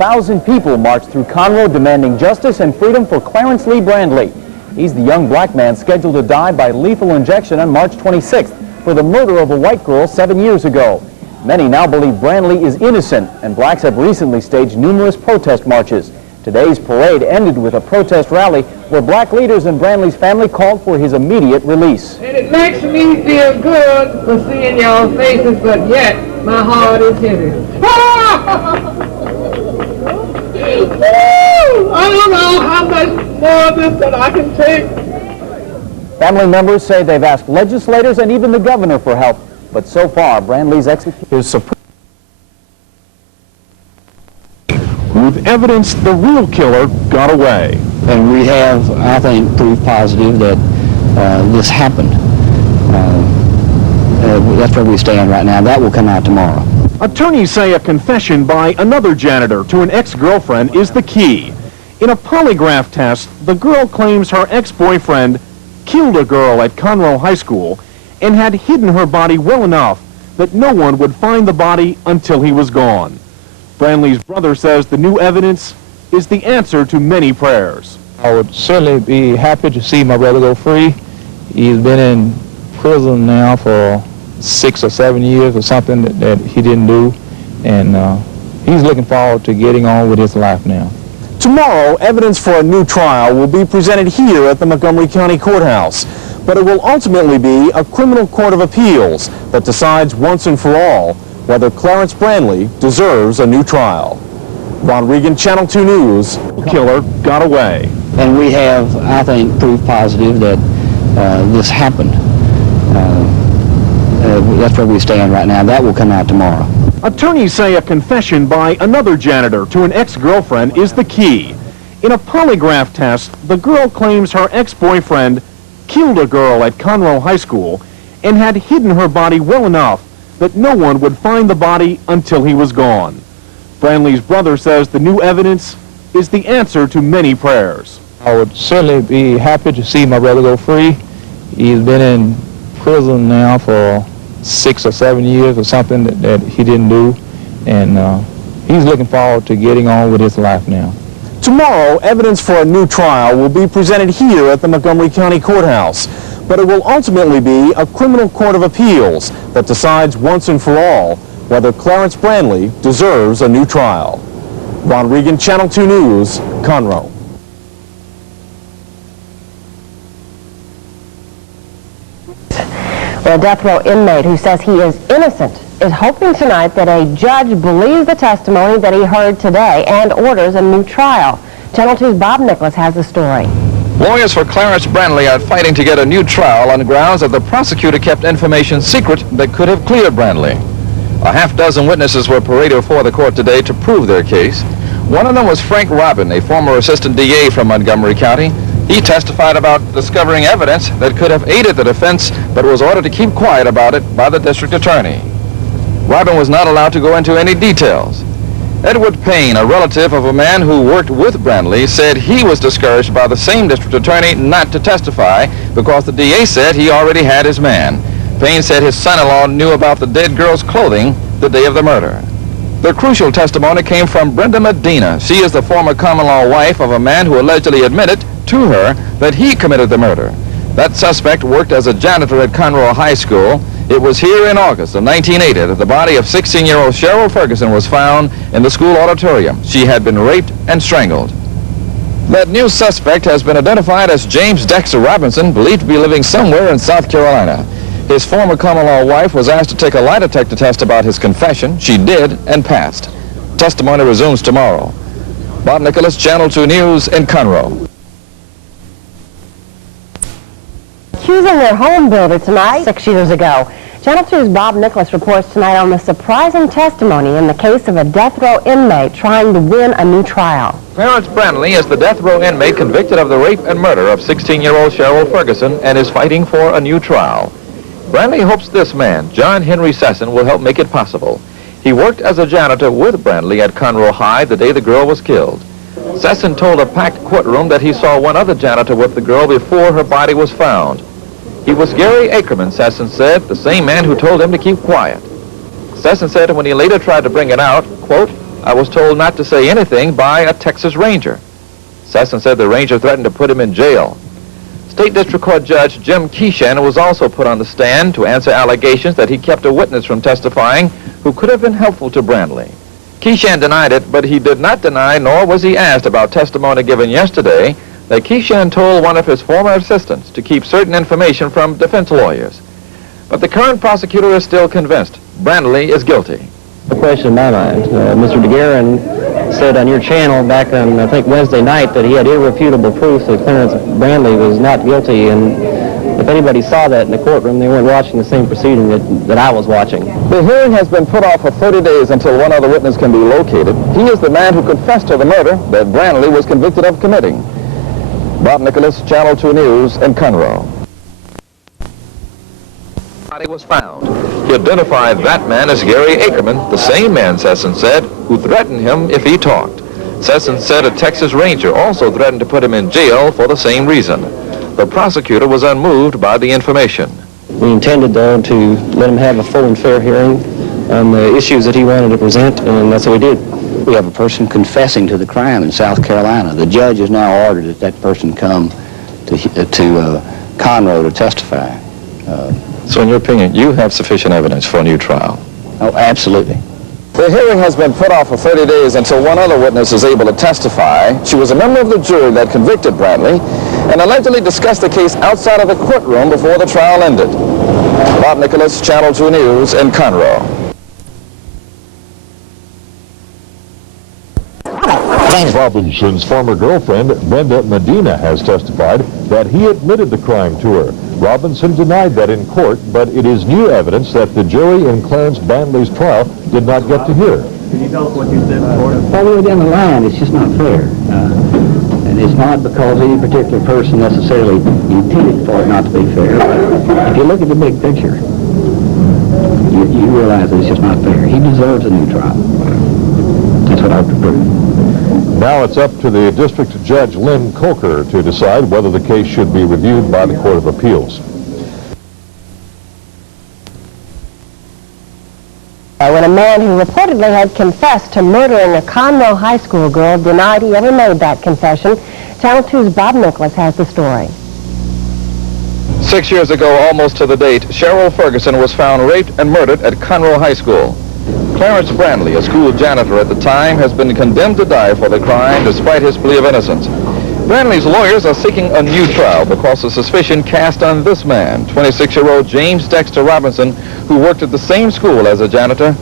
1,000 people marched through Conroe demanding justice and freedom for Clarence Lee Brandley. He's the young black man scheduled to die by lethal injection on March 26th for the murder of a white girl 7 years ago. Many now believe Brandley is innocent, and blacks have recently staged numerous protest marches. Today's parade ended with a protest rally where black leaders and Brandley's family called for his immediate release. And it makes me feel good for seeing y'all faces, but yet my heart is heavy. I don't know how much more of this that I can take. Family members say they've asked legislators and even the governor for help, but so far Brandley's execution is suppressed. With evidence the real killer got away. And we have, I think, proof positive that this happened. That's where we stand right now. That will come out tomorrow. Attorneys say a confession by another janitor to an ex-girlfriend is the key. In a polygraph test, the girl claims her ex-boyfriend killed a girl at Conroe High School and had hidden her body well enough that no one would find the body until he was gone. Brandley's brother says the new evidence is the answer to many prayers. I would certainly be happy to see my brother go free. He's been in prison now for 6 or 7 years or something that he didn't do, and he's looking forward to getting on with his life now. Tomorrow, evidence for a new trial will be presented here at the Montgomery County Courthouse, but it will ultimately be a criminal court of appeals that decides once and for all whether Clarence Brandley deserves a new trial. Ron Regan, Channel 2 News. Killer got away. And we have, I think, proof positive that this happened. That's where we stand right now. That will come out tomorrow. Attorneys say a confession by another janitor to an ex-girlfriend is the key. In a polygraph test, the girl claims her ex-boyfriend killed a girl at Conroe High School and had hidden her body well enough that no one would find the body until he was gone. Brandley's brother says the new evidence is the answer to many prayers. I would certainly be happy to see my brother go free. He's been in prison now for 6 or 7 years or something that he didn't do, and he's looking forward to getting on with his life now. Tomorrow, evidence for a new trial will be presented here at the Montgomery County Courthouse, but it will ultimately be a criminal court of appeals that decides once and for all whether Clarence Brandley deserves a new trial. Ron Regan, Channel 2 News, Conroe. A death row inmate who says he is innocent is hoping tonight that a judge believes the testimony that he heard today and orders a new trial. Channel 2's Bob Nicholas has the story. Lawyers for Clarence Brandley are fighting to get a new trial on grounds that the prosecutor kept information secret that could have cleared Brandley. A half-dozen witnesses were paraded before the court today to prove their case. One of them was Frank Robin, a former assistant DA from Montgomery County. He testified about discovering evidence that could have aided the defense, but was ordered to keep quiet about it by the district attorney. Robin was not allowed to go into any details. Edward Payne, a relative of a man who worked with Brandley, said he was discouraged by the same district attorney not to testify because the DA said he already had his man. Payne said his son-in-law knew about the dead girl's clothing the day of the murder. The crucial testimony came from Brenda Medina. She is the former common-law wife of a man who allegedly admitted to her that he committed the murder. That suspect worked as a janitor at Conroe High School. It was here in August of 1980 that the body of 16-year-old Cheryl Ferguson was found in the school auditorium. She had been raped and strangled. That new suspect has been identified as James Dexter Robinson, believed to be living somewhere in South Carolina. His former common-law wife was asked to take a lie detector test about his confession. She did and passed. Testimony resumes tomorrow. Bob Nicholas, Channel 2 News in Conroe. Accusing their home builder tonight 6 years ago. Channel 2's Bob Nicholas reports tonight on the surprising testimony in the case of a death row inmate trying to win a new trial. Clarence Brandley is the death row inmate convicted of the rape and murder of 16-year-old Cheryl Ferguson and is fighting for a new trial. Brandley hopes this man, John Henry Sesson, will help make it possible. He worked as a janitor with Brandley at Conroe High the day the girl was killed. Sesson told a packed courtroom that he saw one other janitor with the girl before her body was found. He was Gary Ackerman, Sesson said, the same man who told him to keep quiet. Sesson said when he later tried to bring it out, quote, I was told not to say anything by a Texas Ranger. Sesson said the Ranger threatened to put him in jail. State District Court Judge Jim Keeshan was also put on the stand to answer allegations that he kept a witness from testifying who could have been helpful to Brandley. Keeshan denied it, but he did not deny, nor was he asked about testimony given yesterday that Keeshan told one of his former assistants to keep certain information from defense lawyers. But the current prosecutor is still convinced Brandley is guilty. No question in my mind. Mr. DeGuerin said on your channel back on, I think, Wednesday night that he had irrefutable proof that Clarence Brandley was not guilty, and if anybody saw that in the courtroom, they weren't watching the same proceeding that I was watching. The hearing has been put off for 30 days until one other witness can be located. He is the man who confessed to the murder that Brandley was convicted of committing. Bob Nicholas, Channel 2 News in Conroe. Body was found. He identified that man as Gary Ackerman, the same man, Sesson said, who threatened him if he talked. Sesson said a Texas Ranger also threatened to put him in jail for the same reason. The prosecutor was unmoved by the information. We intended, though, to let him have a full and fair hearing on the issues that he wanted to present, and that's what we did. We have a person confessing to the crime in South Carolina. The judge has now ordered that that person come to Conroe to testify. So in your opinion, you have sufficient evidence for a new trial? Oh, absolutely. The hearing has been put off for 30 days until one other witness is able to testify. She was a member of the jury that convicted Brandley and allegedly discussed the case outside of the courtroom before the trial ended. Bob Nicholas, Channel 2 News in Conroe. Robinson's former girlfriend, Brenda Medina, has testified that he admitted the crime to her. Robinson denied that in court, but it is new evidence that the jury in Clarence Brandley's trial did not get to hear. Can you tell us what you said before? All the way down the line, it's just not fair. And it's not because any particular person necessarily intended for it not to be fair. But if you look at the big picture, you realize that it's just not fair. He deserves a new trial. That's what I have to prove. Now it's up to the district judge, Lynn Coker, to decide whether the case should be reviewed by the Court of Appeals. When a man who reportedly had confessed to murdering a Conroe high school girl denied he ever made that confession, Channel 2's Bob Nicholas has the story. 6 years ago, almost to the date, Cheryl Ferguson was found raped and murdered at Conroe High School. Clarence Brandley, a school janitor at the time, has been condemned to die for the crime despite his plea of innocence. Brandley's lawyers are seeking a new trial because of suspicion cast on this man, 26-year-old James Dexter Robinson, who worked at the same school as a janitor.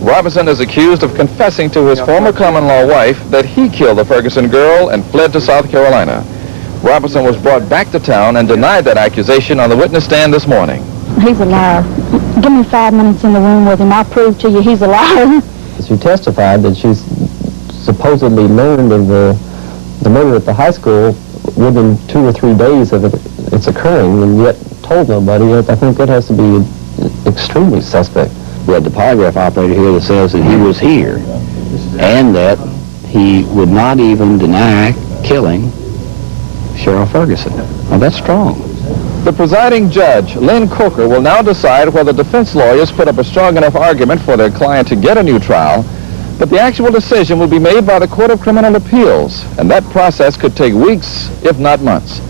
Robinson is accused of confessing to his former common-law wife that he killed the Ferguson girl and fled to South Carolina. Robinson was brought back to town and denied that accusation on the witness stand this morning. He's a liar. Give me 5 minutes in the room with him. I'll prove to you he's a liar. She testified that she's supposedly learned of the murder at the high school within 2 or 3 days of its occurring, and yet told nobody. I think that has to be extremely suspect. We had the polygraph operator here that says that he was here and that he would not even deny killing Cheryl Ferguson. Now, that's strong. The presiding judge, Lynn Coker, will now decide whether defense lawyers put up a strong enough argument for their client to get a new trial, but the actual decision will be made by the Court of Criminal Appeals, and that process could take weeks, if not months.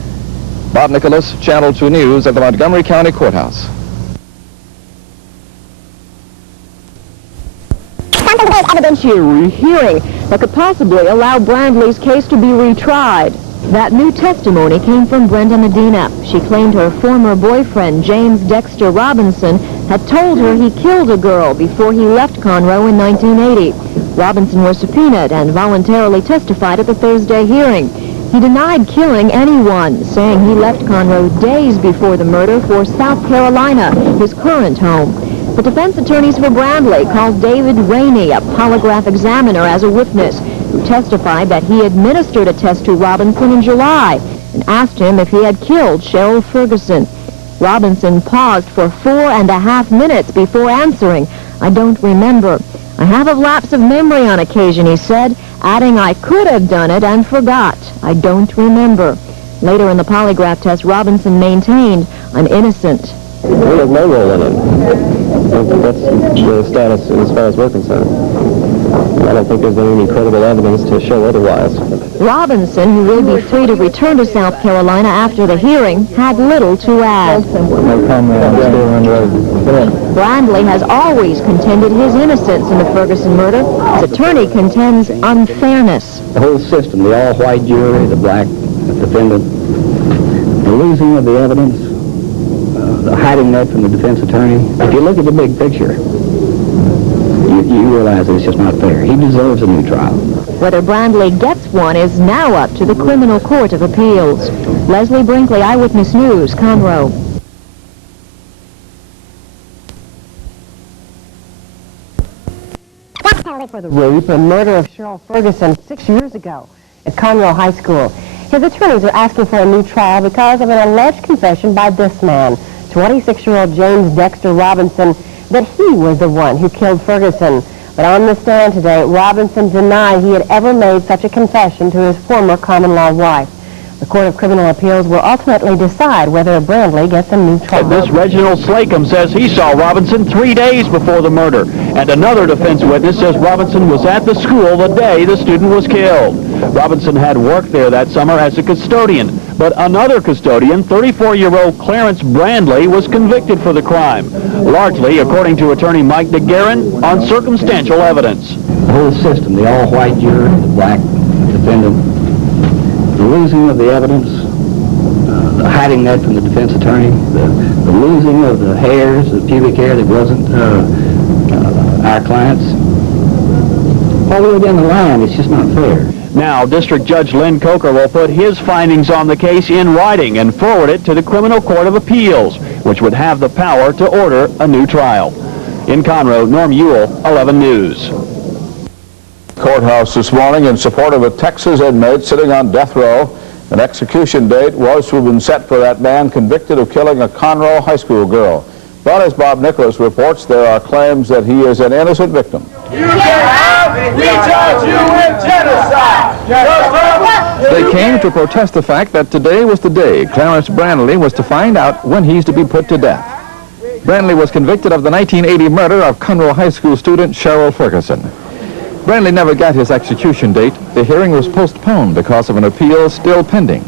Bob Nicholas, Channel 2 News at the Montgomery County Courthouse. Evidentiary hearing that could possibly allow Brandley's case to be retried. That new testimony came from Brenda Medina. She claimed her former boyfriend, James Dexter Robinson, had told her he killed a girl before he left Conroe in 1980. Robinson was subpoenaed and voluntarily testified at the Thursday hearing. He denied killing anyone, saying he left Conroe days before the murder for South Carolina, his current home. The defense attorneys for Brandley called David Rainey, a polygraph examiner, as a witness, who testified that he administered a test to Robinson in July and asked him if he had killed Cheryl Ferguson. Robinson paused for 4.5 minutes before answering, "I don't remember. I have a lapse of memory on occasion," he said, adding, "I could have done it and forgot. I don't remember." Later in the polygraph test, Robinson maintained, "I'm innocent." We have no role in it. I think that's the status as far as we're concerned. I don't think there's any credible evidence to show otherwise. Robinson, who will be free to return to South Carolina after the hearing, had little to add. Brandley has always contended his innocence in the Ferguson murder. His attorney contends unfairness. The whole system, the all-white jury, the black defendant, the losing of the evidence, the hiding that from the defense attorney. If you look at the big picture, you realize that it's just not fair. He deserves a new trial. Whether Brandley gets one is now up to the Criminal Court of Appeals. Leslie Brinkley, Eyewitness News, Conroe. For the rape and murder of Cheryl Ferguson 6 years ago at Conroe High School. His attorneys are asking for a new trial because of an alleged confession by this man, 26-year-old James Dexter Robinson, that he was the one who killed Ferguson. But on the stand today, Robinson denied he had ever made such a confession to his former common-law wife. The Court of Criminal Appeals will ultimately decide whether Brandley gets a new trial. This Reginald Slacum says he saw Robinson 3 days before the murder. And another defense witness says Robinson was at the school the day the student was killed. Robinson had worked there that summer as a custodian. But another custodian, 34-year-old Clarence Brandley, was convicted for the crime. Largely, according to attorney Mike DeGuerin, on circumstantial evidence. The whole system, the all-white jury, the black defendant, the losing of the evidence, the hiding that from the defense attorney, the losing of the hairs, the pubic hair that wasn't our client's. All the way down the line, it's just not fair. Now, District Judge Lynn Coker will put his findings on the case in writing and forward it to the Criminal Court of Appeals, which would have the power to order a new trial. In Conroe, Norm Ewell, 11 News. Courthouse this morning in support of a Texas inmate sitting on death row. An execution date was to have been set for that man convicted of killing a Conroe high school girl. But as Bob Nicholas reports, there are claims that he is an innocent victim. You can have it! We charge you with genocide! They came to protest the fact that today was the day Clarence Brandley was to find out when he's to be put to death. Brandley was convicted of the 1980 murder of Conroe High School student Cheryl Ferguson. Brandley never got his execution date. The hearing was postponed because of an appeal still pending.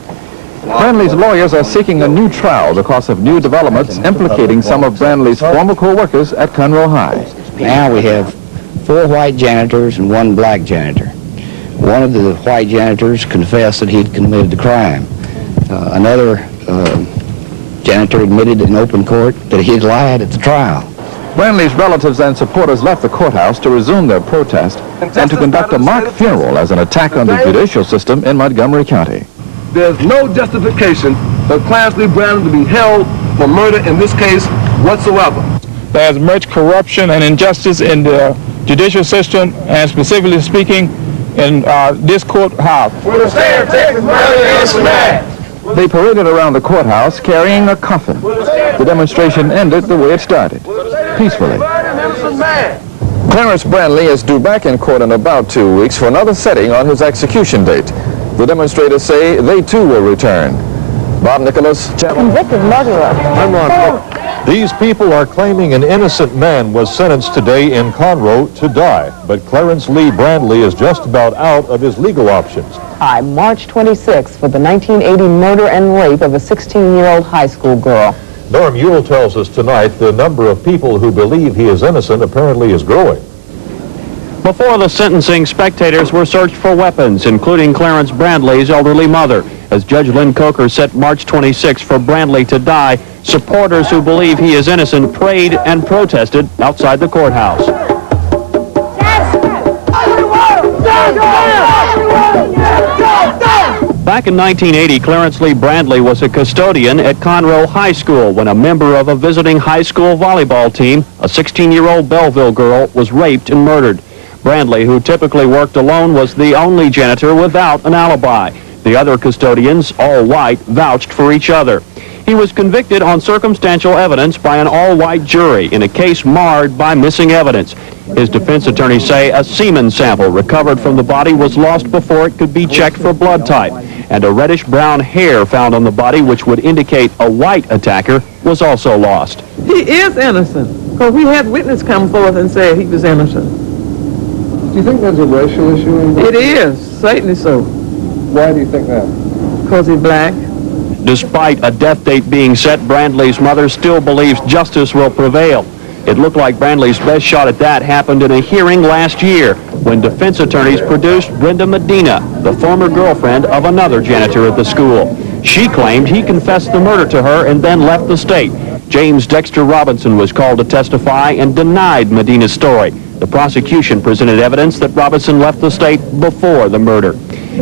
Brandley's lawyers are seeking a new trial because of new developments implicating some of Brandley's former co-workers at Conroe High. Now we have 4 white janitors and 1 black janitor. One of the white janitors confessed that he'd committed the crime. Another janitor admitted in open court that he'd lied at the trial. Brandley's relatives and supporters left the courthouse to resume their protest and to conduct a mock funeral as an attack on the judicial system in Montgomery County. There's no justification for Clarence Lee Brandley to be held for murder in this case whatsoever. There's much corruption and injustice in the judicial system, and specifically speaking, in this courthouse. We'll stay and take this murder innocent man. They paraded around the courthouse carrying a coffin. The demonstration ended the way it started, peacefully. Clarence Brandley is due back in court in about 2 weeks for another setting on his execution date. The demonstrators say they too will return. Bob Nicholas, Convicted murderer. These people are claiming an innocent man was sentenced today in Conroe to die, but Clarence Lee Brandley is just about out of his legal options. March 26th for the 1980 murder and rape of a 16-year-old high school girl. Norm Ewell tells us tonight the number of people who believe he is innocent apparently is growing. Before the sentencing, spectators were searched for weapons, including Clarence Brandley's elderly mother. As Judge Lynn Coker set March 26 for Brandley to die, supporters who believe he is innocent prayed and protested outside the courthouse. Back in 1980, Clarence Lee Brandley was a custodian at Conroe High School when a member of a visiting high school volleyball team, a 16-year-old Belleville girl, was raped and murdered. Brandley, who typically worked alone, was the only janitor without an alibi. The other custodians, all white, vouched for each other. He was convicted on circumstantial evidence by an all-white jury in a case marred by missing evidence. His defense attorneys say a semen sample recovered from the body was lost before it could be checked for blood type, and a reddish-brown hair found on the body, which would indicate a white attacker, was also lost. He is innocent, because we had witness come forth and say he was innocent. Do you think there's a racial issue involved? It is, certainly so. Why do you think that? Because he's black. Despite a death date being set, Brandley's mother still believes justice will prevail. It looked like Brandley's best shot at that happened in a hearing last year when defense attorneys produced Brenda Medina, the former girlfriend of another janitor at the school. She claimed he confessed the murder to her and then left the state. James Dexter Robinson was called to testify and denied Medina's story. The prosecution presented evidence that Robinson left the state before the murder.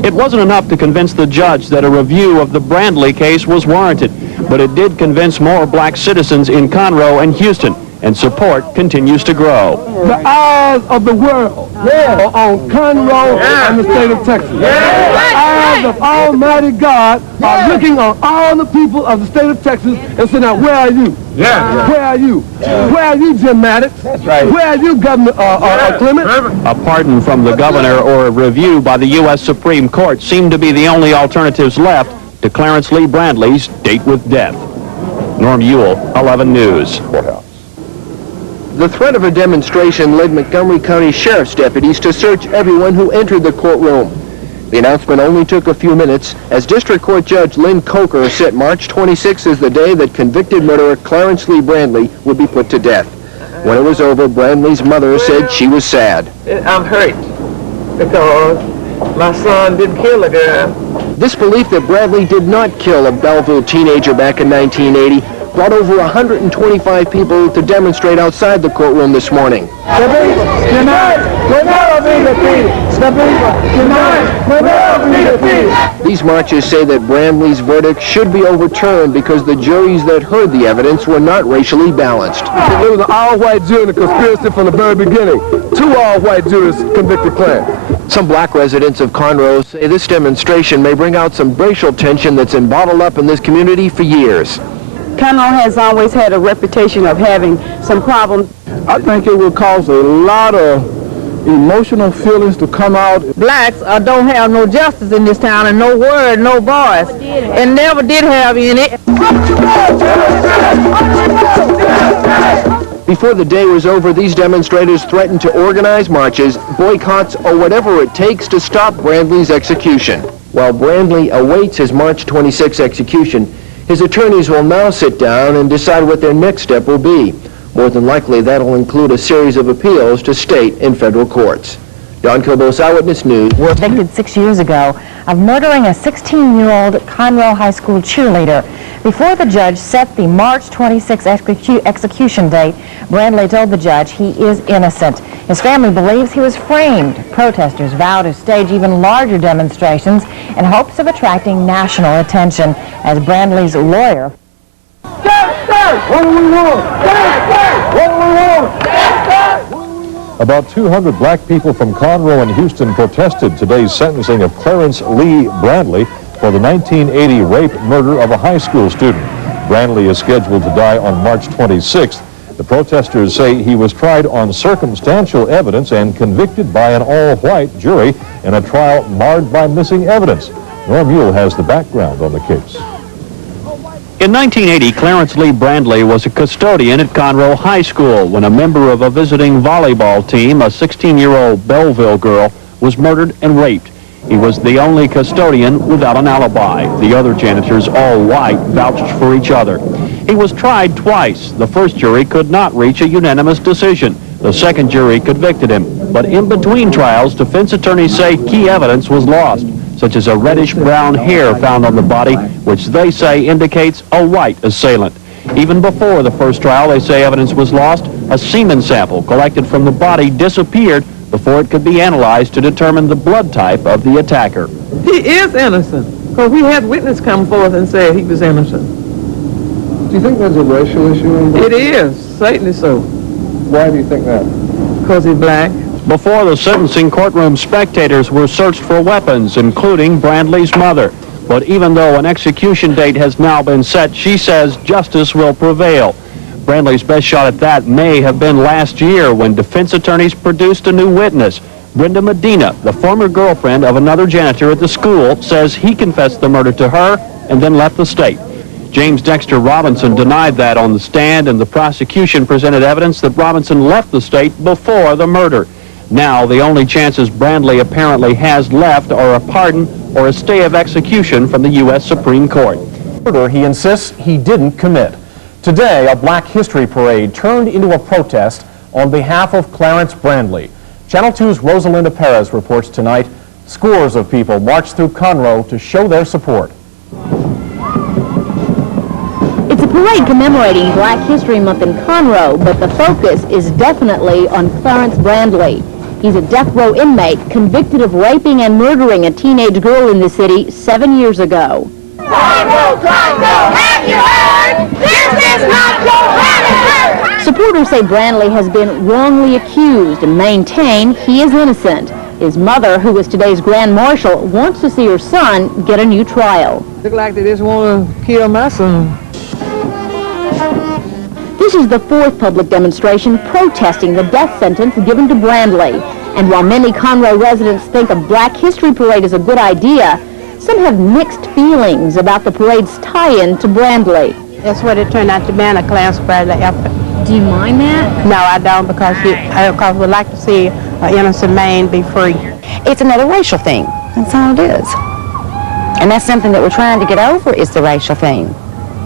It wasn't enough to convince the judge that a review of the Brandley case was warranted, but it did convince more black citizens in Conroe and Houston, and support continues to grow. The eyes of the world are on Conroe and the state of Texas. The eyes of Almighty God are looking on all the people of the state of Texas and saying, now, where are you? Where are you? Where are you, Jim Maddox? Where are you, Governor Clement? A pardon from the governor or a review by the U.S. Supreme Court seem to be the only alternatives left to Clarence Lee Brandley's date with death. Norm Ewell, 11 News. The threat of a demonstration led Montgomery County Sheriff's deputies to search everyone who entered the courtroom. The announcement only took a few minutes as District Court Judge Lynn Coker set March 26 as the day that convicted murderer Clarence Lee Brandley would be put to death. When it was over, Brandley's mother said she was sad. I'm hurt because my son didn't kill a girl. This belief that Brandley did not kill a Belleville teenager back in 1980 brought over 125 people to demonstrate outside the courtroom this morning. These marchers say that Brandley's verdict should be overturned because the juries that heard the evidence were not racially balanced. There was an all-white jury in the conspiracy from the very beginning. 2 all-white juries convicted Clarence. Some black residents of Conroe say this demonstration may bring out some racial tension that's been bottled up in this community for years. Conroe has always had a reputation of having some problems. I think it will cause a lot of emotional feelings to come out. Blacks don't have no justice in this town, and no word, no voice, and never did have any. Before the day was over, these demonstrators threatened to organize marches, boycotts, or whatever it takes to stop Brandley's execution. While Brandley awaits his March 26 execution, his attorneys will now sit down and decide what their next step will be. More than likely, that'll include a series of appeals to state and federal courts. Don Cobos, Eyewitness News. Convicted 6 years ago of murdering a 16-year-old Conroe High School cheerleader. Before the judge set the March 26 execution date, Brandley told the judge he is innocent. His family believes he was framed. Protesters vow to stage even larger demonstrations in hopes of attracting national attention, as Brandley's lawyer. What do we want? What do we want? About 200 black people from Conroe and Houston protested today's sentencing of Clarence Lee Brandley for the 1980 rape murder of a high school student. Brandley is scheduled to die on March 26th. The protesters say he was tried on circumstantial evidence and convicted by an all-white jury in a trial marred by missing evidence. Norm Ewell has the background on the case. In 1980, Clarence Lee Brandley was a custodian at Conroe High School when a member of a visiting volleyball team, a 16-year-old Belleville girl, was murdered and raped. He was the only custodian without an alibi. The other janitors, all white, vouched for each other. He was tried twice. The first jury could not reach a unanimous decision. The second jury convicted him. But in between trials, defense attorneys say key evidence was lost, such as a reddish-brown hair found on the body, which they say indicates a white assailant. Even before the first trial, they say evidence was lost. A semen sample collected from the body disappeared before it could be analyzed to determine the blood type of the attacker. He is innocent, because we had witness come forth and said he was innocent. Do you think there's a racial issue involved? It is, certainly so. Why do you think that? Because he's black. Before the sentencing courtroom, spectators were searched for weapons, including Brandley's mother. But even though an execution date has now been set, she says justice will prevail. Brandley's best shot at that may have been last year when defense attorneys produced a new witness. Brenda Medina, the former girlfriend of another janitor at the school, says he confessed the murder to her and then left the state. James Dexter Robinson denied that on the stand, and the prosecution presented evidence that Robinson left the state before the murder. Now, the only chances Brandley apparently has left are a pardon or a stay of execution from the U.S. Supreme Court. Murder he insists he didn't commit. Today, a Black History Parade turned into a protest on behalf of Clarence Brandley. Channel 2's Rosalinda Perez reports tonight. Scores of people marched through Conroe to show their support. It's a parade commemorating Black History Month in Conroe, but the focus is definitely on Clarence Brandley. He's a death row inmate convicted of raping and murdering a teenage girl in the city 7 years ago. Conroe, Conroe, have you heard? This is not Johannesburg! Supporters say Brandley has been wrongly accused and maintain he is innocent. His mother, who is today's Grand Marshal, wants to see her son get a new trial. Look like they just want to kill my son. This is the fourth public demonstration protesting the death sentence given to Brandley. And while many Conroe residents think a Black History Parade is a good idea, some have mixed feelings about the parade's tie-in to Brandley. That's what it turned out to be, a Clarence Brandley effort. Do you mind that? No, I don't, because I would like to see an innocent man be free. It's another racial thing. That's all it is. And that's something that we're trying to get over, is the racial thing.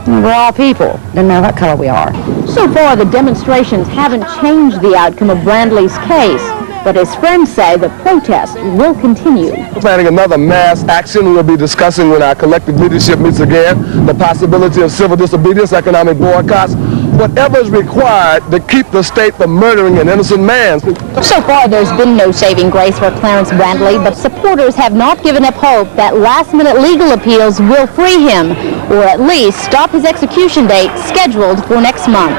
We're all people. Doesn't matter what color we are. So far, the demonstrations haven't changed the outcome of Brandley's case, but his friends say the protest will continue. We're planning another mass action. We'll be discussing when our collective leadership meets again the possibility of civil disobedience, economic boycotts, whatever is required to keep the state from murdering an innocent man. So far, there's been no saving grace for Clarence Brandley, but supporters have not given up hope that last-minute legal appeals will free him, or at least stop his execution date scheduled for next month.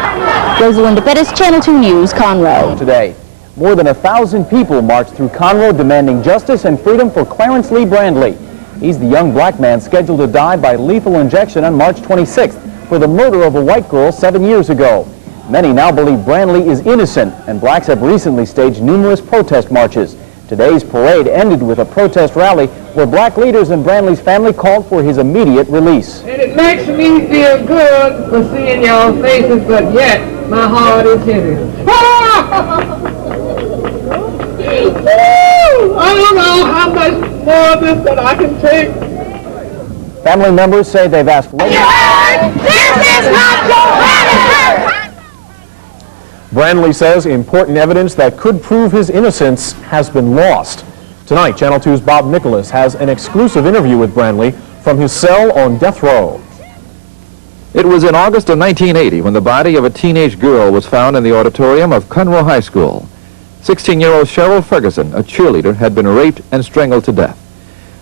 Rosalinda Perez, Channel 2 News, Conroe. Today, more than 1,000 people marched through Conroe demanding justice and freedom for Clarence Lee Brandley. He's the young black man scheduled to die by lethal injection on March 26th for the murder of a white girl 7 years ago. Many now believe Brandley is innocent, and blacks have recently staged numerous protest marches. Today's parade ended with a protest rally where black leaders and Brandley's family called for his immediate release. And it makes me feel good for seeing y'all faces, but yet my heart is heavy. I don't know how much more of this that I can take. Family members say they've asked... You heard? This is not Johannesburg! Brandley says important evidence that could prove his innocence has been lost. Tonight, Channel 2's Bob Nicholas has an exclusive interview with Brandley from his cell on death row. It was in August of 1980 when the body of a teenage girl was found in the auditorium of Conroe High School. 16-year-old Cheryl Ferguson, a cheerleader, had been raped and strangled to death.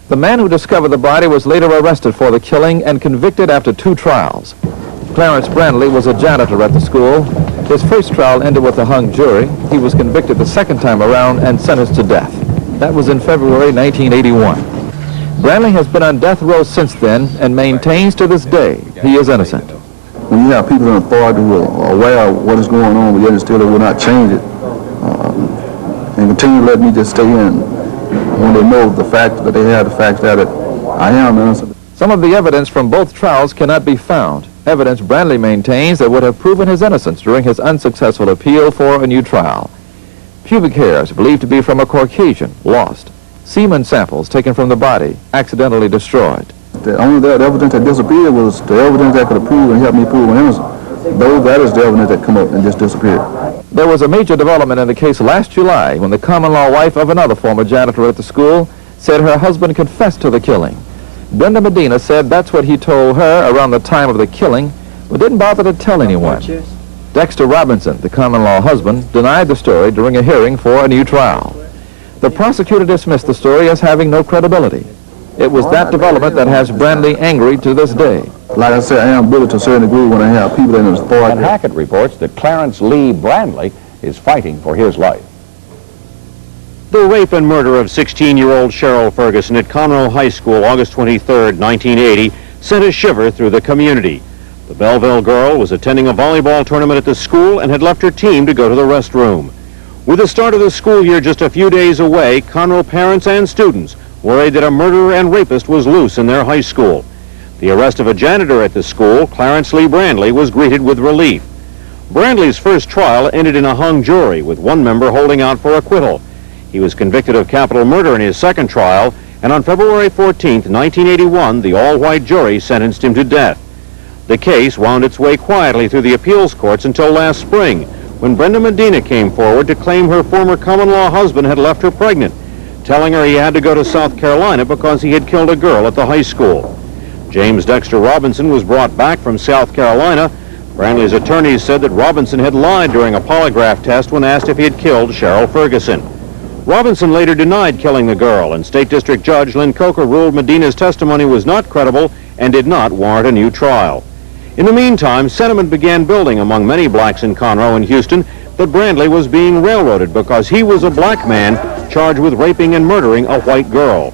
The man who discovered the body was later arrested for the killing and convicted after 2 trials. Clarence Brandley was a janitor at the school. His first trial ended with a hung jury. He was convicted the second time around and sentenced to death. That was in February 1981. Brandley has been on death row since then and maintains to this day he is innocent. When you have people in authority who are aware of what is going on, but yet still they will not change it, and continue to let me just stay in when they know the fact that they have the fact that I am innocent. Some of the evidence from both trials cannot be found. Evidence Brandley maintains that would have proven his innocence during his unsuccessful appeal for a new trial. Pubic hairs believed to be from a Caucasian, lost. Semen samples taken from the body, accidentally destroyed. The only evidence that disappeared was the evidence that could have proved and helped me prove my innocence. That is the evidence that come up and just disappeared. There was a major development in the case last July when the common-law wife of another former janitor at the school said her husband confessed to the killing. Brenda Medina said that's what he told her around the time of the killing, but didn't bother to tell anyone. Dexter Robinson, the common-law husband, denied the story during a hearing for a new trial. The prosecutor dismissed the story as having no credibility. It was that development that has Brandley angry to this day. Like I said, I am bullied to a certain degree when I have people in the authority. And Hackett reports that Clarence Lee Brandley is fighting for his life. The rape and murder of 16-year-old Cheryl Ferguson at Conroe High School, August 23, 1980, sent a shiver through the community. The Belleville girl was attending a volleyball tournament at the school and had left her team to go to the restroom. With the start of the school year just a few days away, Conroe parents and students worried that a murderer and rapist was loose in their high school. The arrest of a janitor at the school, Clarence Lee Brandley, was greeted with relief. Brandley's first trial ended in a hung jury, with one member holding out for acquittal. He was convicted of capital murder in his second trial, and on February 14, 1981, the all-white jury sentenced him to death. The case wound its way quietly through the appeals courts until last spring, when Brenda Medina came forward to claim her former common-law husband had left her pregnant, telling her he had to go to South Carolina because he had killed a girl at the high school. James Dexter Robinson was brought back from South Carolina. Brandley's attorneys said that Robinson had lied during a polygraph test when asked if he had killed Cheryl Ferguson. Robinson later denied killing the girl, and State District Judge Lynn Coker ruled Medina's testimony was not credible and did not warrant a new trial. In the meantime, sentiment began building among many blacks in Conroe and Houston that Brandley was being railroaded because he was a black man charged with raping and murdering a white girl.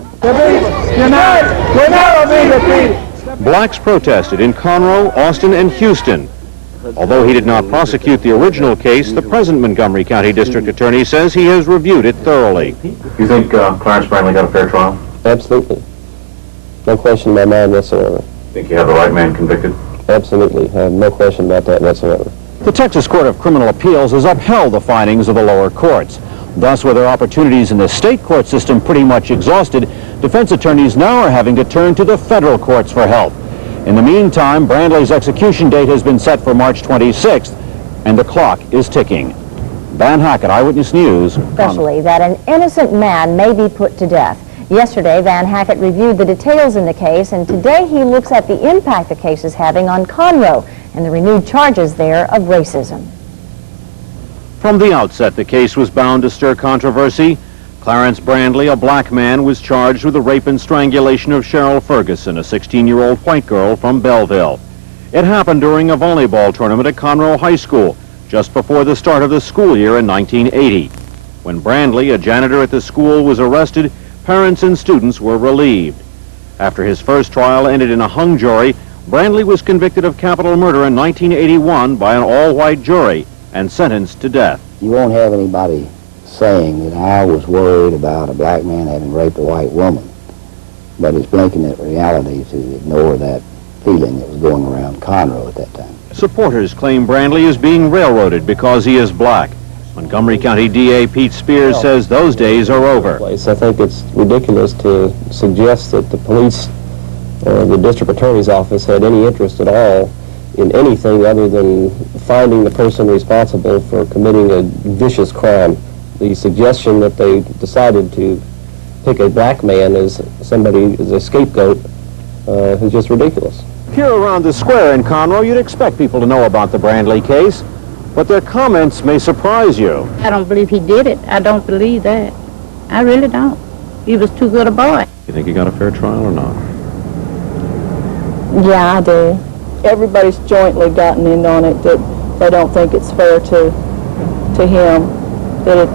Blacks protested in Conroe, Austin, and Houston. Although he did not prosecute the original case, the present Montgomery County District Attorney says he has reviewed it thoroughly. You think Clarence Brandley got a fair trial? Absolutely. No question in my mind whatsoever. Think you have the right man convicted? Absolutely. I have no question about that whatsoever. The Texas Court of Criminal Appeals has upheld the findings of the lower courts. Thus, with their opportunities in the state court system pretty much exhausted, defense attorneys now are having to turn to the federal courts for help. In the meantime, Brandley's execution date has been set for March 26th, and the clock is ticking. Van Hackett, Eyewitness News. Especially that an innocent man may be put to death. Yesterday, Van Hackett reviewed the details in the case, and today he looks at the impact the case is having on Conroe and the renewed charges there of racism. From the outset, the case was bound to stir controversy. Clarence Brandley, a black man, was charged with the rape and strangulation of Cheryl Ferguson, a 16-year-old white girl from Belleville. It happened during a volleyball tournament at Conroe High School, just before the start of the school year in 1980. When Brandley, a janitor at the school, was arrested, parents and students were relieved. After his first trial ended in a hung jury, Brandley was convicted of capital murder in 1981 by an all-white jury and sentenced to death. You won't have anybody saying that I was worried about a black man having raped a white woman, but it's blinking at reality to ignore that feeling that was going around Conroe at that time. Supporters claim Brandley is being railroaded because he is black. Montgomery County DA Pete Spears says those days are over. I think it's ridiculous to suggest that the police or the district attorney's office had any interest at all in anything other than finding the person responsible for committing a vicious crime. The suggestion that they decided to pick a black man as somebody as a scapegoat is just ridiculous. Here around the square in Conroe, you'd expect people to know about the Brandley case, but their comments may surprise you. I don't believe he did it. I don't believe that. I really don't. He was too good a boy. You think he got a fair trial or not? Yeah, I do. Everybody's jointly gotten in on it that they don't think it's fair to him. That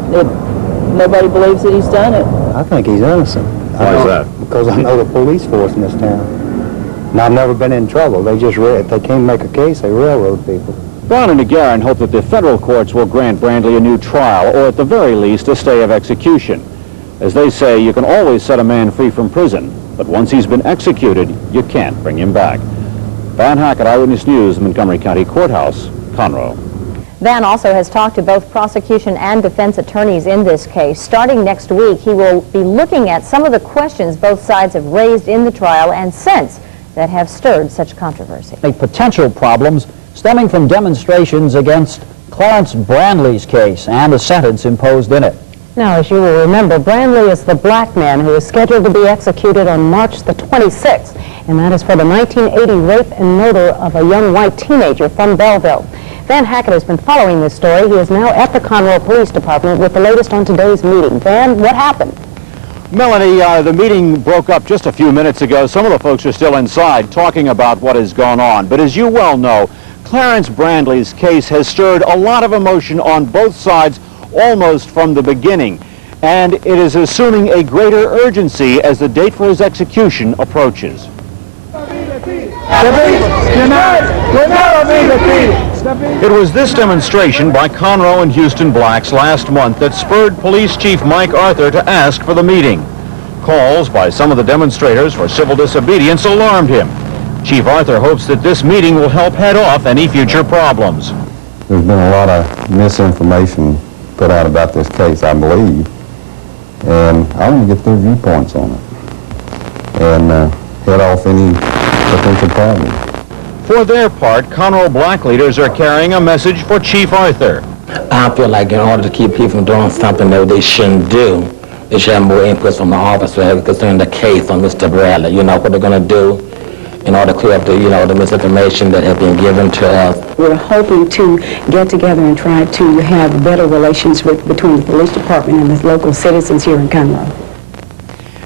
nobody believes that he's done it. I think he's innocent. Why is that? Because I know the police force in this town. And I've never been in trouble. They just, if they can't make a case, they railroad people. Brown and DeGuerin hope that the federal courts will grant Brandley a new trial, or at the very least, a stay of execution. As they say, you can always set a man free from prison, but once he's been executed, you can't bring him back. Van Hackett, Eyewitness News, Montgomery County Courthouse, Conroe. Van also has talked to both prosecution and defense attorneys in this case. Starting next week, he will be looking at some of the questions both sides have raised in the trial and since that have stirred such controversy. Potential problems stemming from demonstrations against Clarence Brandley's case and the sentence imposed in it. Now, as you will remember, Brandley is the black man who is scheduled to be executed on March the 26th, and that is for the 1980 rape and murder of a young white teenager from Belleville. Van Hackett has been following this story. He is now at the Conroe Police Department with the latest on today's meeting. Van, what happened? Melanie, the meeting broke up just a few minutes ago. Some of the folks are still inside talking about what has gone on. But as you well know, Clarence Brandley's case has stirred a lot of emotion on both sides almost from the beginning. And it is assuming a greater urgency as the date for his execution approaches. It was this demonstration by Conroe and Houston blacks last month that spurred Police Chief Mike Arthur to ask for the meeting. Calls by some of the demonstrators for civil disobedience alarmed him. Chief Arthur hopes that this meeting will help head off any future problems. There's been a lot of misinformation put out about this case, I believe. and I want to get their viewpoints on it and head off any potential problems. For their part, Conroe black leaders are carrying a message for Chief Arthur. I feel like in order to keep people from doing something that they shouldn't do, they should have more input from the officer concerning the case on Mr. Bradley. You know, what they're going to do in order to clear up the, the misinformation that has been given to us. We're hoping to get together and try to have better relations between the police department and the local citizens here in Conroe.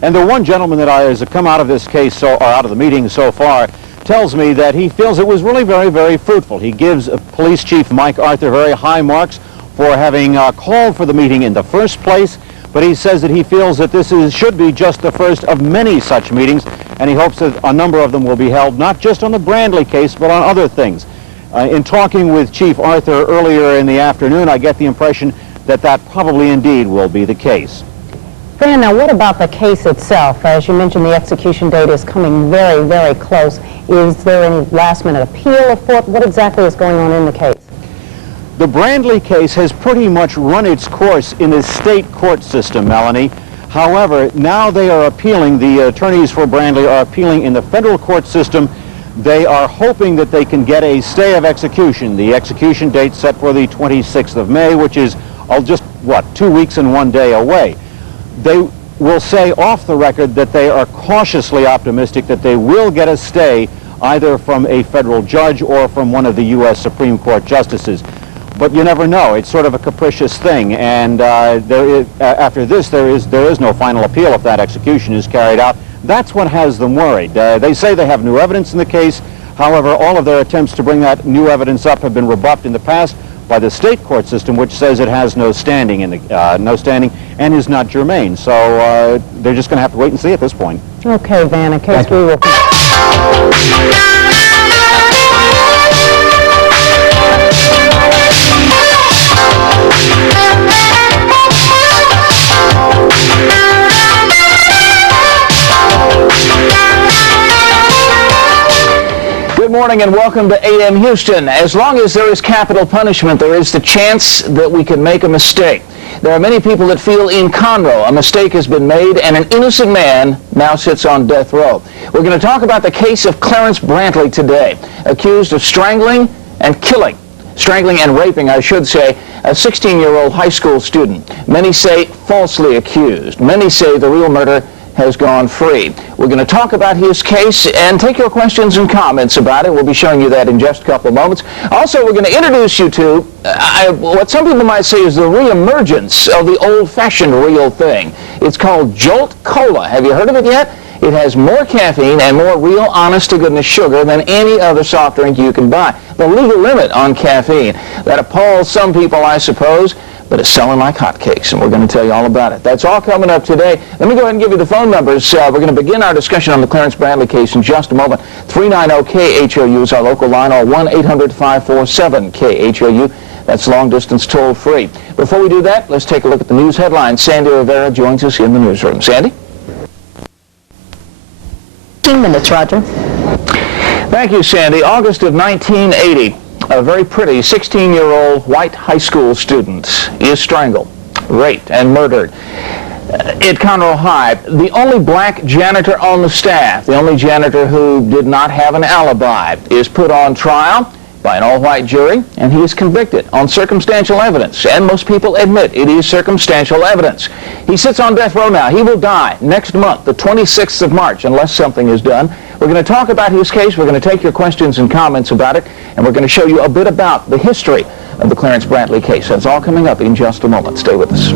And the one gentleman that has come out of this case, or out of the meeting so far, tells me that he feels it was really very, very fruitful. He gives Police Chief Mike Arthur very high marks for having called for the meeting in the first place, but he says that he feels that this should be just the first of many such meetings, and he hopes that a number of them will be held not just on the Brandley case, but on other things. In talking with Chief Arthur earlier in the afternoon, I get the impression that that probably indeed will be the case. Fran, now what about the case itself? As you mentioned, the execution date is coming very, very close. Is there any last-minute appeal afoot? What exactly is going on in the case? The Brandley case has pretty much run its course in the state court system, Melanie. However, now they are appealing, the attorneys for Brandley are appealing in the federal court system. They are hoping that they can get a stay of execution. The execution date set for the 26th of May, which is just, 2 weeks and 1 day away. They will say off the record that they are cautiously optimistic that they will get a stay either from a federal judge or from one of the U.S. Supreme Court justices. But you never know. It's sort of a capricious thing, and after this there is no final appeal if that execution is carried out. That's what has them worried. They say they have new evidence in the case. However, all of their attempts to bring that new evidence up have been rebuffed in the past by the state court system, which says it has no standing and is not germane. So they're just going to have to wait and see at this point. Okay, Van, in case we will... Good morning and welcome to AM Houston. As long as there is capital punishment, there is the chance that we can make a mistake. There are many people that feel in Conroe a mistake has been made and an innocent man now sits on death row. We're going to talk about the case of Clarence Brandley today, accused of strangling and raping, I should say, a 16-year-old high school student. Many say falsely accused. Many say the real murder has gone free. We're going to talk about his case and take your questions and comments about it. We'll be showing you that in just a couple of moments. Also, we're going to introduce you to what some people might say is the reemergence of the old-fashioned real thing. It's called Jolt Cola. Have you heard of it yet? It has more caffeine and more real, honest-to-goodness sugar than any other soft drink you can buy. The legal limit on caffeine. That appalls some people, I suppose, but it's selling like hotcakes, and we're going to tell you all about it. That's all coming up today. Let me go ahead and give you the phone numbers. We're going to begin our discussion on the Clarence Brandley case in just a moment. 390-KHOU is our local line, or 1-800-547-KHOU. That's long-distance toll-free. Before we do that, let's take a look at the news headlines. Sandy Rivera joins us in the newsroom. Sandy? 15 minutes, Roger. Thank you, Sandy. August of 1980. A very pretty 16-year-old white high school student is strangled, raped, and murdered at Conroe High. The only black janitor on the staff, the only janitor who did not have an alibi, is put on trial by an all-white jury, and he is convicted on circumstantial evidence. And most people admit it is circumstantial evidence. He sits on death row now. He will die next month, the 26th of March, unless something is done. We're going to talk about his case. We're going to take your questions and comments about it, and we're going to show you a bit about the history of the Clarence Brandley case. That's all coming up in just a moment. Stay with us.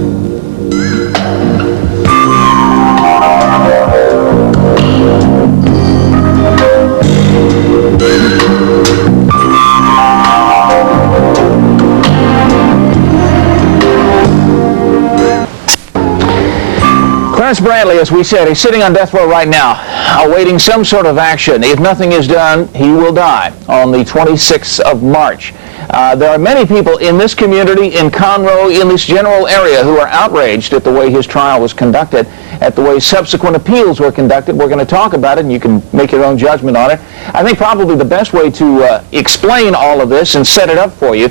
Clarence Brandley, as we said, is sitting on death row right now, awaiting some sort of action. If nothing is done, he will die on the 26th of March. There are many people in this community, in Conroe, in this general area, who are outraged at the way his trial was conducted, at the way subsequent appeals were conducted. We're going to talk about it, and you can make your own judgment on it. I think probably the best way to explain all of this and set it up for you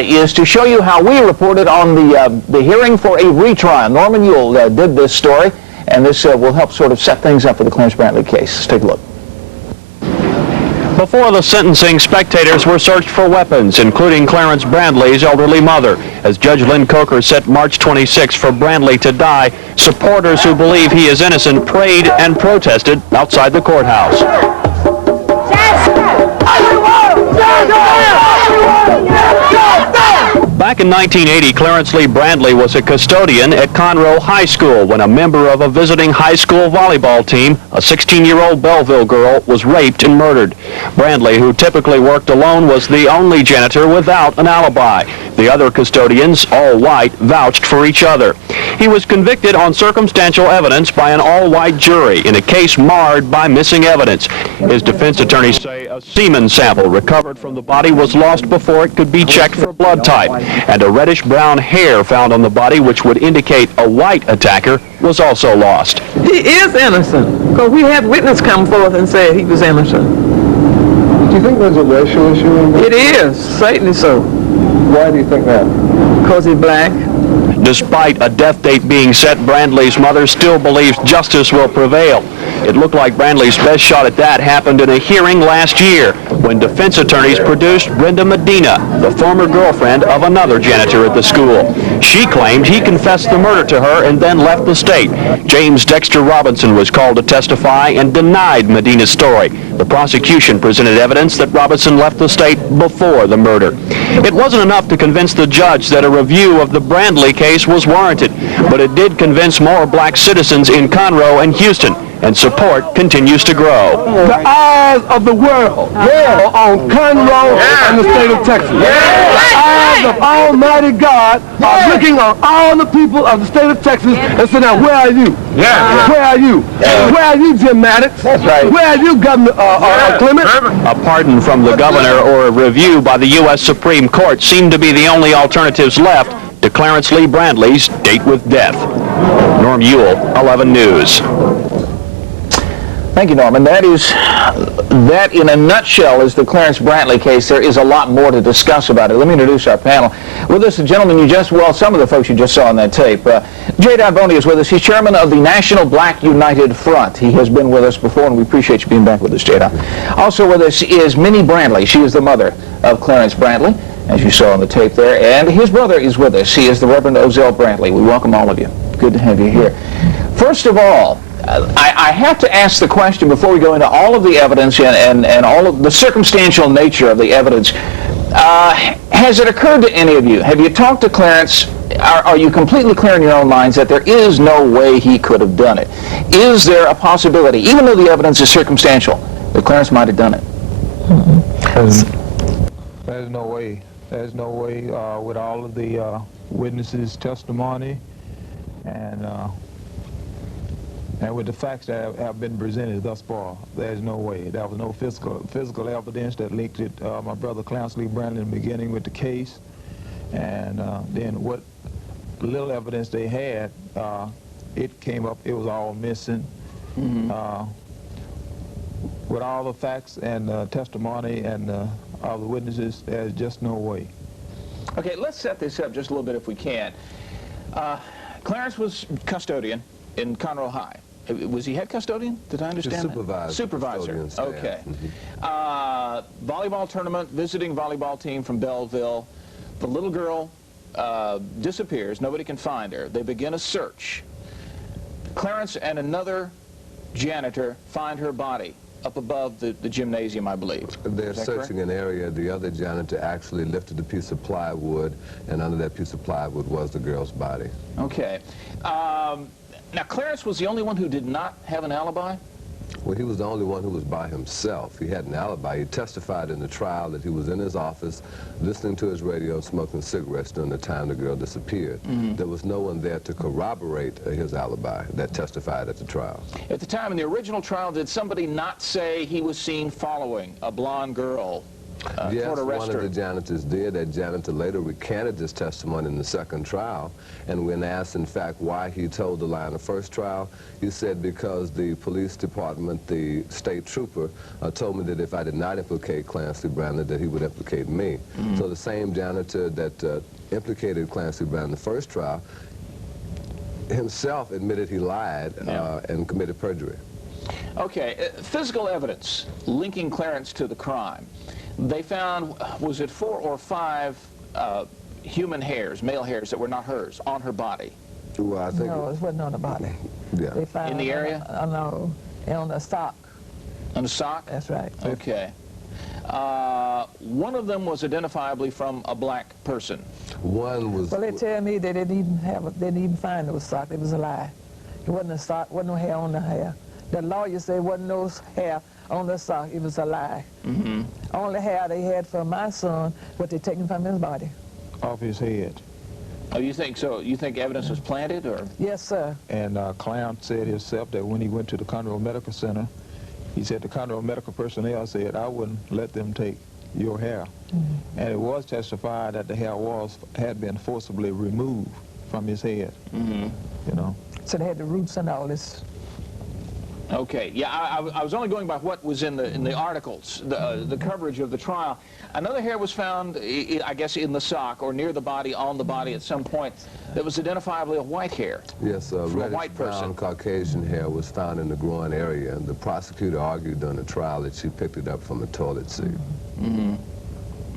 is to show you how we reported on the hearing for a retrial. Norman Ewell did this story, and this will help sort of set things up for the Clarence Brandley case. Let's take a look. Before the sentencing, spectators were searched for weapons, including Clarence Brandley's elderly mother. As Judge Lynn Coker set March 26 for Brandley to die, supporters who believe he is innocent prayed and protested outside the courthouse. Back in 1980, Clarence Lee Brandley was a custodian at Conroe High School when a member of a visiting high school volleyball team, a 16-year-old Belleville girl, was raped and murdered. Brandley, who typically worked alone, was the only janitor without an alibi. The other custodians, all white, vouched for each other. He was convicted on circumstantial evidence by an all-white jury in a case marred by missing evidence. His defense attorneys say a semen sample recovered from the body was lost before it could be checked for blood type, and a reddish-brown hair found on the body, which would indicate a white attacker, was also lost. He is innocent, because we had witnesses come forth and say he was innocent. Do you think there's a racial issue in this? It is, certainly so. Why do you think that? Because he's black. Despite a death date being set, Brandley's mother still believes justice will prevail. It looked like Brandley's best shot at that happened in a hearing last year when defense attorneys produced Brenda Medina, the former girlfriend of another janitor at the school. She claimed he confessed the murder to her and then left the state. James Dexter Robinson was called to testify and denied Medina's story. The prosecution presented evidence that Robinson left the state before the murder. It wasn't enough to convince the judge that a review of the Brandley case was warranted, but it did convince more black citizens in Conroe and Houston, and support continues to grow. The eyes of the world are on Conroe and the state of Texas. The eyes of Almighty God are looking on all the people of the state of Texas and saying, now, where are you? Where are you? Where are you, Jim Maddox? Where are you, Governor Clement? A pardon from the governor or a review by the U.S. Supreme Court seem to be the only alternatives left to Clarence Lee Brandley's date with death. Norm Ewell, 11 News. Thank you, Norman. That in a nutshell is the Clarence Brandley case. There is a lot more to discuss about it. Let me introduce our panel. With us, a gentleman some of the folks you just saw on that tape. Jay Davoni is with us. He's chairman of the National Black United Front. He has been with us before, and we appreciate you being back with us, Jay. Also with us is Minnie Brandley. She is the mother of Clarence Brandley, as you saw on the tape there, and his brother is with us. He is the Reverend Ozell Brandley. We welcome all of you. Good to have you here. First of all, I have to ask the question before we go into all of the evidence and all of the circumstantial nature of the evidence. Has it occurred to any of you? Have you talked to Clarence? Are you completely clear in your own minds that there is no way he could have done it? Is there a possibility, even though the evidence is circumstantial, that Clarence might have done it? There's no way. There's no way with all of the witnesses' testimony and with the facts that have been presented thus far, there's no way. There was no physical evidence that linked it, my brother Clarence Lee Brandley in the beginning with the case. And then what little evidence they had, it came up, it was all missing. With all the facts and testimony and all the witnesses, there's just no way. Okay, let's set this up just a little bit if we can. Clarence was custodian in Conroe High. Was he head custodian? Did I understand that? Supervisor. Okay. Volleyball tournament, visiting volleyball team from Belleville. The little girl disappears. Nobody can find her. They begin a search. Clarence and another janitor find her body up above the gymnasium, I believe. They're searching an area. The other janitor actually lifted a piece of plywood, and under that piece of plywood was the girl's body. Okay. Now, Clarence was the only one who did not have an alibi? Well, he was the only one who was by himself. He had an alibi. He testified in the trial that he was in his office listening to his radio and smoking cigarettes during the time the girl disappeared. There was no one there to corroborate his alibi that testified at the trial. At the time in the original trial, did somebody not say he was seen following a blonde girl Yes, court arrested one of her. the janitors did. That janitor later recanted his testimony in the second trial, and when asked, in fact, why he told the lie in the first trial, he said because the police department, the state trooper, told me that if I did not implicate Clarence Lee Brandley, that he would implicate me. So the same janitor that implicated Clarence Lee Brandley in the first trial himself admitted he lied and committed perjury. Okay, physical evidence linking Clarence to the crime. They found, was it 4 or 5 human hairs, male hairs, that were not hers, on her body? Well, I think No, it wasn't on the body. Yeah. They found In the area? No, on the sock. On the sock? That's right. Okay. One of them was identifiably from a black person. One was... Well, they tell me they didn't even find those socks. It was a lie. It wasn't a sock, wasn't no hair on the hair. The lawyer said wasn't no hair on the sock. It was a lie. Only hair they had for my son, what they taken from his body. Off his head. Oh, you think so? You think evidence was planted, or? Yes, sir. And Clarence said himself that when he went to the Conroe Medical Center, he said the Conroe medical personnel said, I wouldn't let them take your hair. And it was testified that the hair had been forcibly removed from his head. You know. So they had the roots and all this. Okay, yeah, I was only going by what was in the articles, the coverage of the trial. Another hair was found, I guess, in the sock or near the body, on the body at some point, that was identifiably a white hair. Yes, from a white person. brown Caucasian hair was found in the groin area, and the prosecutor argued during the trial that she picked it up from a toilet seat.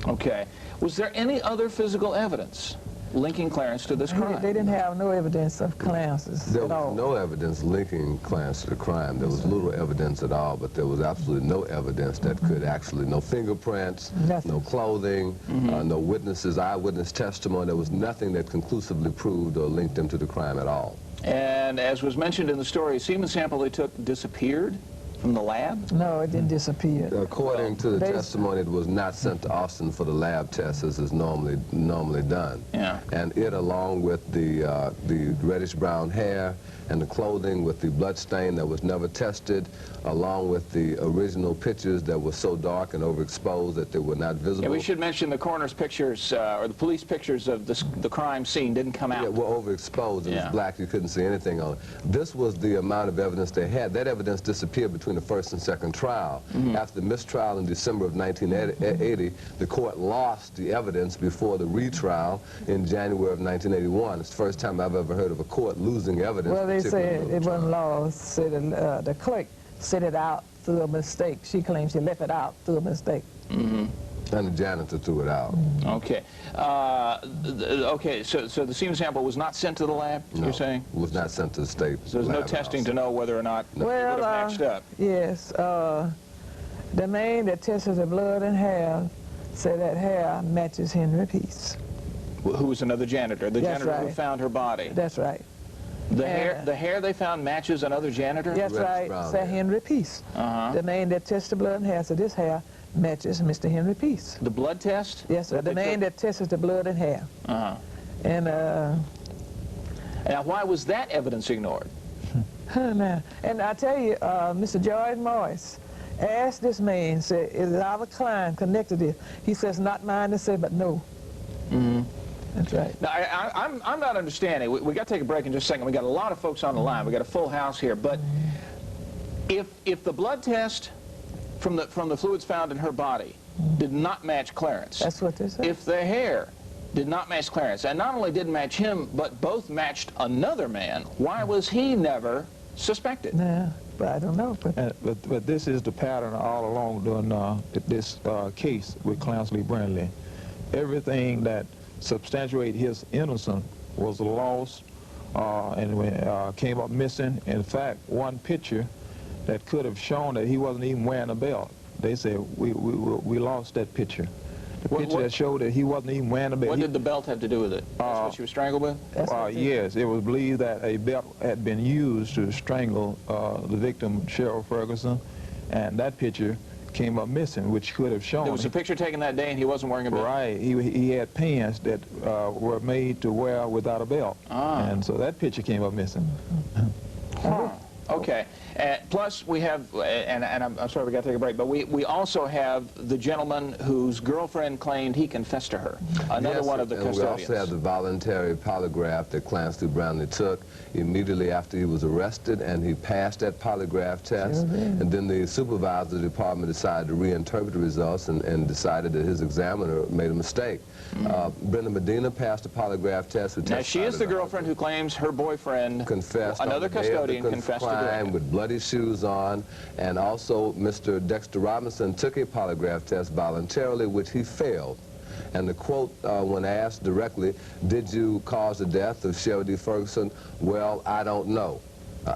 Okay. Was there any other physical evidence linking Clarence to this crime? They didn't have no evidence of Clarence's There at all. was no evidence linking Clarence to the crime. There was little evidence at all, but there was absolutely no evidence that could actually, no fingerprints, no clothing, no witnesses, eyewitness testimony. There was nothing that conclusively proved or linked them to the crime at all. And as was mentioned in the story, a semen sample they took disappeared from the lab? No, it didn't disappear. According to the testimony, it was not sent to Austin for the lab test as is normally done. Yeah. And it, along with the reddish brown hair and the clothing with the blood stain that was never tested, along with the original pictures that were so dark and overexposed that they were not visible. Yeah, we should mention the coroner's pictures, or the police pictures of the crime scene didn't come out. Yeah, were overexposed. It was black. You couldn't see anything on it. This was the amount of evidence they had. That evidence disappeared between the first and second trial. After the mistrial in December of 1980, the court lost the evidence before the retrial in January of 1981. It's the first time I've ever heard of a court losing evidence. Well, they said it wasn't lost. Said the clerk sent it out through a mistake. She claims she left it out through a mistake. And the janitor threw it out. Okay. Okay, so the semen sample was not sent to the lab, No, you're saying? It was not sent to the state So there's no lab testing house. to know whether or not it would have matched up? Yes. The man that tested the blood and hair said that hair matches Henry Peace. Who was another janitor? The That's janitor who right. found her body? That's right. The hair they found matches another janitor? That's right. Said Henry Peace. The man that tested the blood and hair said this hair matches Mr. Henry Peace. The blood test? Yes, sir. The man that tests the blood and hair. And now, why was that evidence ignored? and I tell you, Mr. George Morris asked this man, said, is our client connected to this? He says, not mine to say, but no. That's right. Now, I'm not understanding. We got to take a break in just a second. We got a lot of folks on the line. We got a full house here. But if the blood test from the fluids found in her body did not match Clarence, that's what they said. If the hair did not match Clarence, and not only didn't match him, but both matched another man, why was he never suspected? Yeah, but I don't know. But this is the pattern all along during this case with Clarence Lee Brandley. Everything that substantiated his innocence was lost and came up missing. In fact, one picture that could have shown that he wasn't even wearing a belt, they said we lost that picture. The picture that showed that he wasn't even wearing a belt. What did the belt have to do with it? That's what she was strangled with? Yes, it was believed that a belt had been used to strangle the victim, Cheryl Ferguson, and that picture came up missing, which could have shown. There was a picture taken that day and he wasn't wearing a belt? Right. He had pants that were made to wear without a belt. And so that picture came up missing. Okay. Plus, we have, and I'm sorry we got to take a break, but we also have the gentleman whose girlfriend claimed he confessed to her. Another one of the custodians. We also have the voluntary polygraph that Clarence Lee Brandley took immediately after he was arrested, and he passed that polygraph test. And then the supervisor of the department decided to reinterpret the results and decided that his examiner made a mistake. Brenda Medina passed the polygraph test. Now, she is the girlfriend who claims her boyfriend, confessed, another custodian, confessed to doing it. With bloody shoes on, and also Mr. Dexter Robinson took a polygraph test voluntarily, which he failed. And the quote, when asked directly, did you cause the death of Sherry D. Ferguson? Well, I don't know.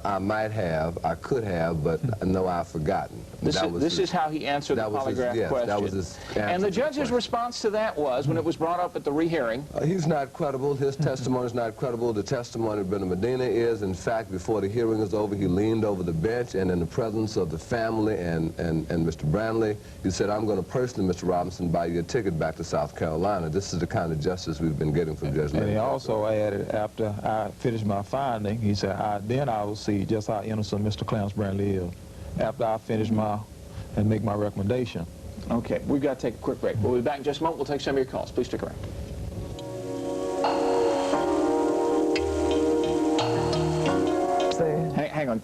I might have, I could have, but no, I've forgotten. This is how he answered the polygraph question. That was his answer. And the judge's response to that was, when it was brought up at the rehearing, he's not credible. His testimony is not credible. The testimony of Brenda Medina is. In fact, before the hearing was over, he leaned over the bench, and in the presence of the family and Mr. Brandley, he said, I'm going to personally, Mr. Robinson, buy you a ticket back to South Carolina. This is the kind of justice we've been getting from Judge Lee. And he also added, after I finished my finding, he said, then I will see just how innocent Mr. Clarence Brandley is, after I finish and make my recommendation. Okay, we've got to take a quick break. We'll be back in just a moment. We'll take some of your calls. Please stick around.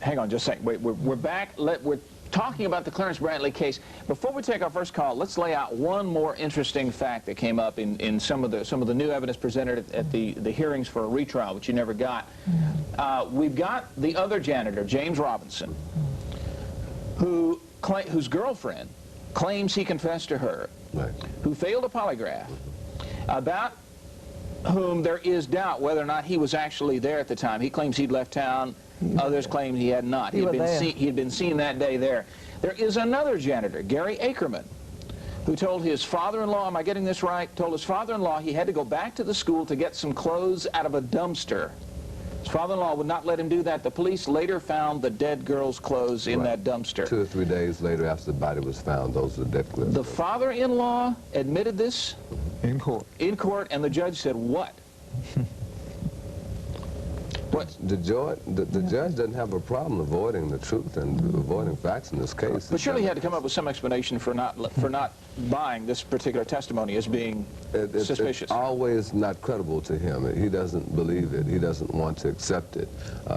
Hang on just a second. Wait, we're back. We're talking about the Clarence Brandley case. Before we take our first call, let's lay out one more interesting fact that came up in some of the new evidence presented at the hearings for a retrial, which you never got. We've got the other janitor, James Robinson, whose girlfriend claims he confessed to her, who failed a polygraph, about whom there is doubt whether or not he was actually there at the time. He claims he'd left town. Others claim he had not. He had been seen that day there. There is another janitor, Gary Ackerman, who told his father-in-law, am I getting this right, told his father-in-law he had to go back to the school to get some clothes out of a dumpster. His father-in-law would not let him do that. The police later found the dead girl's clothes in that dumpster. 2 or 3 days later, after the body was found, those were the dead clothes. The father-in-law admitted this? In court. In court, and the judge said what? The judge doesn't have a problem avoiding the truth and avoiding facts in this case. But surely he had to come up with some explanation for not buying this particular testimony as being suspicious. It's always not credible to him. He doesn't believe it. He doesn't want to accept it.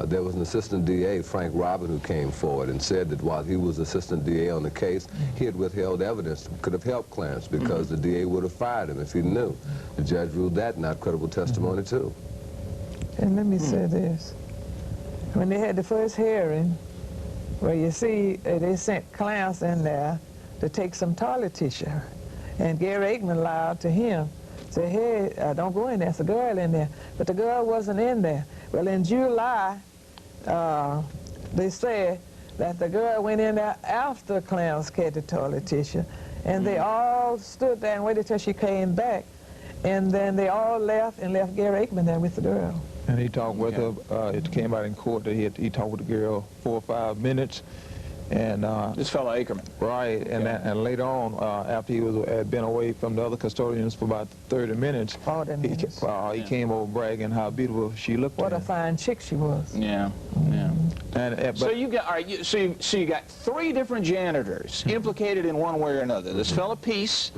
There was an assistant DA, Frank Robin, who came forward and said that while he was assistant DA on the case, he had withheld evidence that could have helped Clarence because the DA would have fired him if he knew. The judge ruled that not credible testimony too. And let me say this. When they had the first hearing, where you see they sent Clarence in there to take some toilet tissue, and Gary Aikman lied to him, said, hey, don't go in there, there's a girl in there. But the girl wasn't in there. Well, in July, they said that the girl went in there after Clarence had the toilet tissue, and they all stood there and waited till she came back. And then they all left and left Gary Aikman there with the girl. And he talked with her, it came out in court that he talked with the girl 4 or 5 minutes. And this fellow Ackerman. Right, and later on, after he had been away from the other custodians for about 30 minutes, he came over bragging how beautiful she looked. What a fine chick she was. Yeah, yeah. So you got, all right, so you got 3 different janitors implicated in one way or another. This fellow Peace,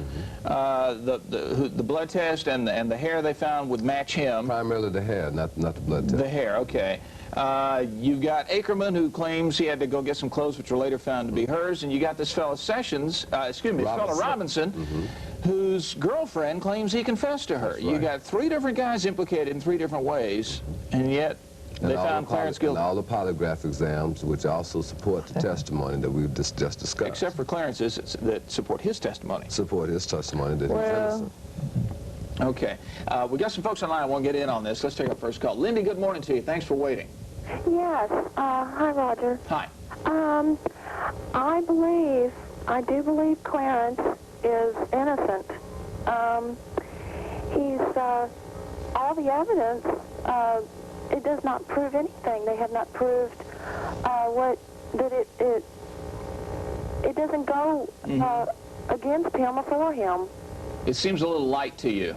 the blood test and the hair they found would match him. Primarily the hair, not the blood test. The hair, okay. You've got Ackerman, who claims he had to go get some clothes which were later found to be hers, and you got this fellow Robinson, whose girlfriend claims he confessed to her. You got 3 different guys implicated in 3 different ways, and yet they found Clarence guilty. And all the polygraph exams, which also support the testimony that we've just discussed. Except for Clarence's that support his testimony. Support his testimony that he's innocent. Okay. We got some folks online who want to get in on this. Let's take our first call. Lindy, good morning to you. Thanks for waiting. Yes. Hi, Roger. Hi. I do believe Clarence is innocent. All the evidence, it does not prove anything. They have not proved it doesn't go against him or for him. It seems a little light to you.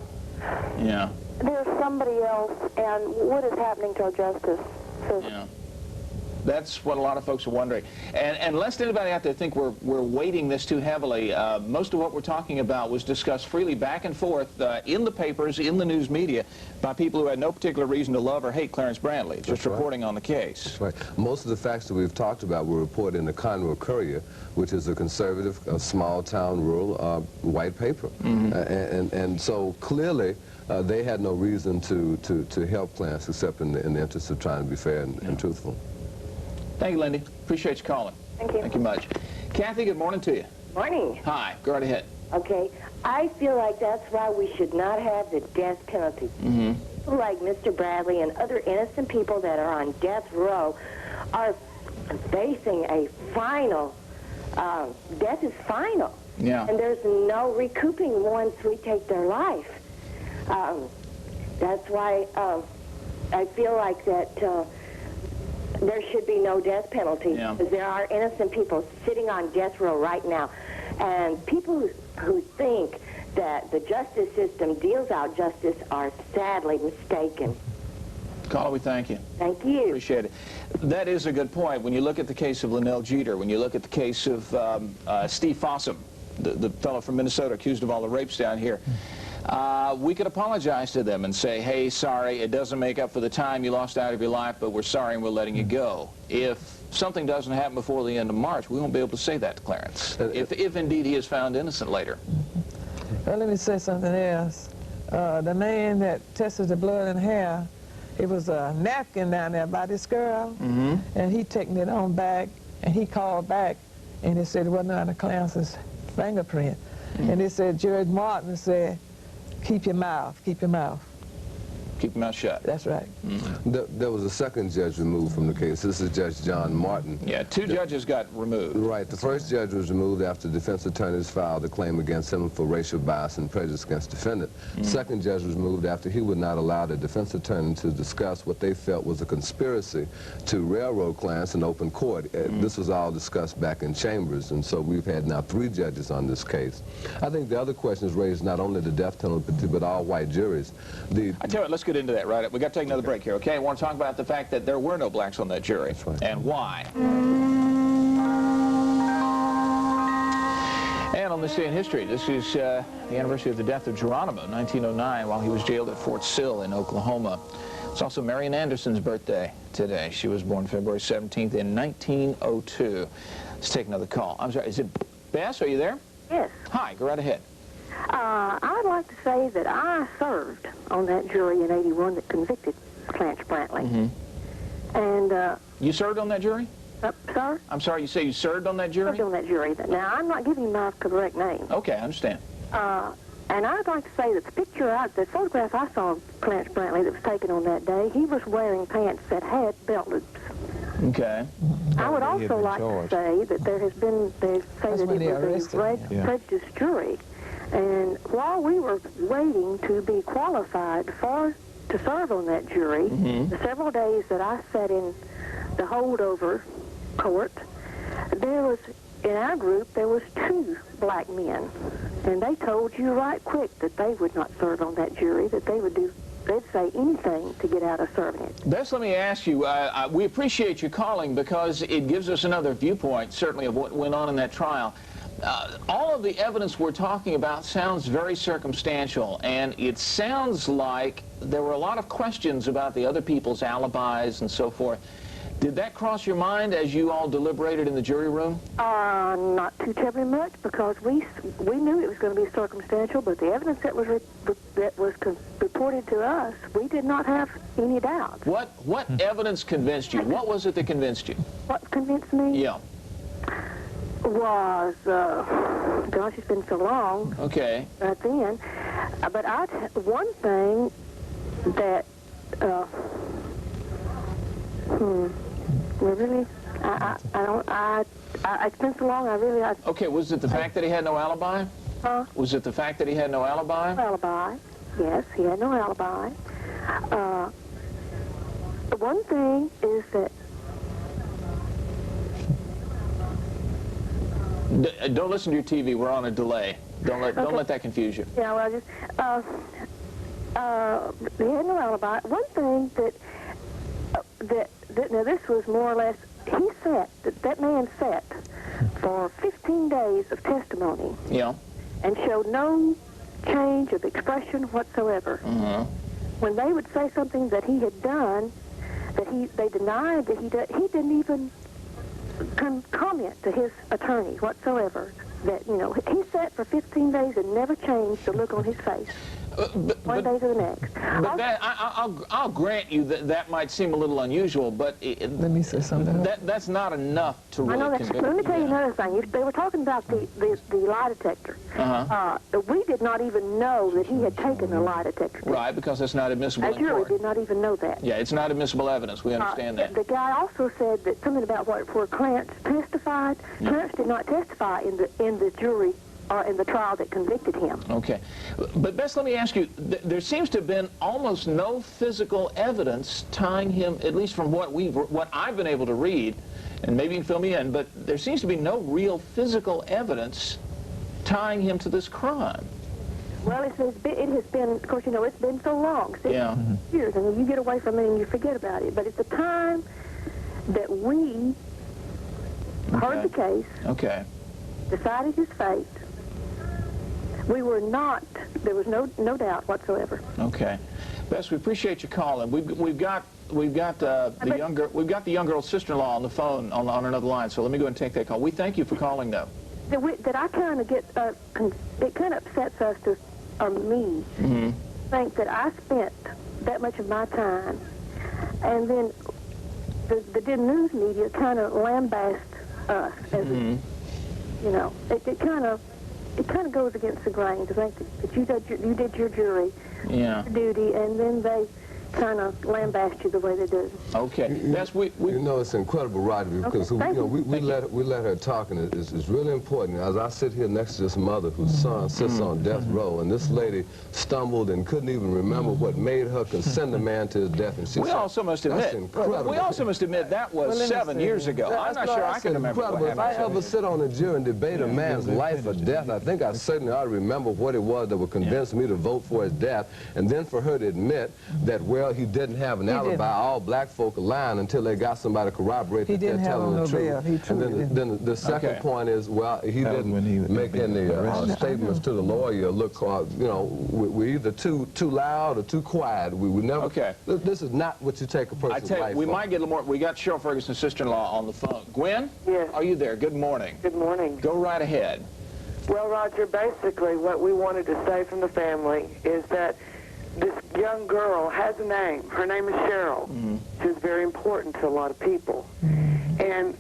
Yeah. There's somebody else, and what is happening to our justice system? Yeah. That's what a lot of folks are wondering. And lest anybody out there think we're weighting this too heavily, most of what we're talking about was discussed freely back and forth in the papers, in the news media, by people who had no particular reason to love or hate Clarence Brandley, just reporting on the case. That's right. Most of the facts that we've talked about were reported in the Conroe Courier, which is a conservative, small-town, rural white paper. And so clearly, they had no reason to help Clarence except in the interest of trying to be fair and truthful. Thank you, Lindy. Appreciate you calling. Thank you. Thank you much. Kathy, good morning to you. Morning. Hi. Go right ahead. Okay. I feel like that's why we should not have the death penalty. People like Mr. Bradley and other innocent people that are on death row are facing a final, death is final. Yeah. And there's no recouping once we take their life. That's why I feel like that there should be no death penalty. Yeah. Because there are innocent people sitting on death row right now. And people who think that the justice system deals out justice are sadly mistaken. Caller, we thank you. Thank you. Appreciate it. That is a good point. When you look at the case of Linnell Jeter, when you look at the case of Steve Fossum, the fellow from Minnesota accused of all the rapes down here, we could apologize to them and say, hey, sorry, it doesn't make up for the time you lost out of your life, but we're sorry and we're letting you go. If something doesn't happen before the end of March, we won't be able to say that to Clarence, if indeed he is found innocent later. Well, let me say something else. The man that tested the blood and hair, it was a napkin down there by this girl, and he taken it on back, and he called back, and he said it wasn't under Clarence's fingerprint. And they said, Judge Martin said, keep your mouth, keep your mouth. Keep your mouth shut. That's right. There was a second judge removed from the case. This is Judge John Martin. Yeah, two judges got removed. Right. The first judge was removed after defense attorneys filed a claim against him for racial bias and prejudice against defendant. Second judge was removed after he would not allow the defense attorney to discuss what they felt was a conspiracy to railroad Clarence in open court. This was all discussed back in chambers, and so we've had now 3 judges on this case. I think the other question is raised not only the death penalty, but all white juries. I tell you what, let's get into that, right? We got to take another break here, okay? I want to talk about the fact that there were no blacks on that jury, and why. And on this day in history, this is the anniversary of the death of Geronimo, 1909, while he was jailed at Fort Sill in Oklahoma. It's also Marian Anderson's birthday today. She was born February 17th in 1902. Let's take another call. I'm sorry, is it Bess? Are you there? Yes. Hi, go right ahead. I'd like to say that I served on that jury in '81 that convicted Clarence Brandley. And you served on that jury? Sir? I'm sorry, you say you served on that jury? Served on that jury. Now, I'm not giving you my correct name. Okay, I understand. And I'd like to say that the photograph I saw of Clarence Brandley that was taken on that day, he was wearing pants that had belt loops. Okay. I would also like to say that they say that it was a prejudiced jury. And while we were waiting to be qualified to serve on that jury, the several days that I sat in the holdover court, in our group, there was 2 black men. And they told you right quick that they would not serve on that jury, that they'd say anything to get out of serving it. Bess, let me ask you, we appreciate you calling because it gives us another viewpoint, certainly, of what went on in that trial. All of the evidence we're talking about sounds very circumstantial, and it sounds like there were a lot of questions about the other people's alibis and so forth. Did that cross your mind as you all deliberated in the jury room? Not too terribly much, because we knew it was going to be circumstantial, but the evidence that was reported to us, we did not have any doubt. What evidence convinced you? What was it that convinced you? What convinced me? Yeah. Was, gosh, it's been so long. Okay. Right then. But one thing that, really, it's been so long, Okay, was it the fact that he had no alibi? Huh? Was it the fact that he had no alibi? Alibi. Yes, he had no alibi. The one thing is that... Don't listen to your TV. We're on a delay. Don't let that confuse you. Yeah, well, he had no alibi. One thing now this was more or less that man sat for 15 days of testimony. Yeah. And showed no change of expression whatsoever. When they would say something that he had done, they denied that he didn't even comment to his attorney whatsoever. That, you know, he sat for 15 days and never changed the look on his face. One day to the next. But I'll grant you that might seem a little unusual, but let me say something. That's not enough to really convict. Let me tell you another thing. They were talking about the lie detector. We did not even know that he had taken a lie detector. Right, because it's not admissible in court. A jury did not even know that. Yeah, it's not admissible evidence. We understand that. The guy also said that something about where Clarence testified. Clarence did not testify in the jury or in the trial that convicted him. Okay. But Bess, let me ask you, there seems to have been almost no physical evidence tying him, at least from what I've been able to read, and maybe you can fill me in, but there seems to be no real physical evidence tying him to this crime. Well, it has been, of course, you know, it's been so long, 6 years, and you get away from it and you forget about it. But at the time that we heard the case, decided his fate, we were not, there was no doubt whatsoever. Okay. Bess, we appreciate your call, and we've got the young girl's sister-in-law on the phone on another line, so let me go and take that call. We thank you for calling, though. That I kind of get, it kind of upsets us me, think that I spent that much of my time, and then the news media kind of lambast us as you know, it kind of goes against the grain to think that you did your jury duty, and then they kind of lambast you the way they do. Okay. That's you know, it's incredible, Rodney, because we let her talk, and it's really important. As I sit here next to this mother whose son sits on death row, and this lady stumbled and couldn't even remember what made her consent a man to his death, and she we also must admit that was 7 years ago. I'm not sure I can remember what happened. If I ever sit on a jury and debate a man's life or death, I think I certainly ought to remember what it was that would convince me to vote for his death, and then for her to admit that, well, he didn't have an alibi. All black folk are lying until they got somebody to corroborate that they're telling the truth. And then the second point is, well, he didn't make any statements to the lawyer. Look, you know, we're either too loud or too quiet. We never. Okay. This is not what you take a person's life for. We might get a little more. We got Cheryl Ferguson's sister-in-law on the phone. Gwen? Yes. Are you there? Good morning. Good morning. Go right ahead. Well, Roger, basically what we wanted to say from the family is that this young girl has a name. Her name is Cheryl. She's very important to a lot of people. And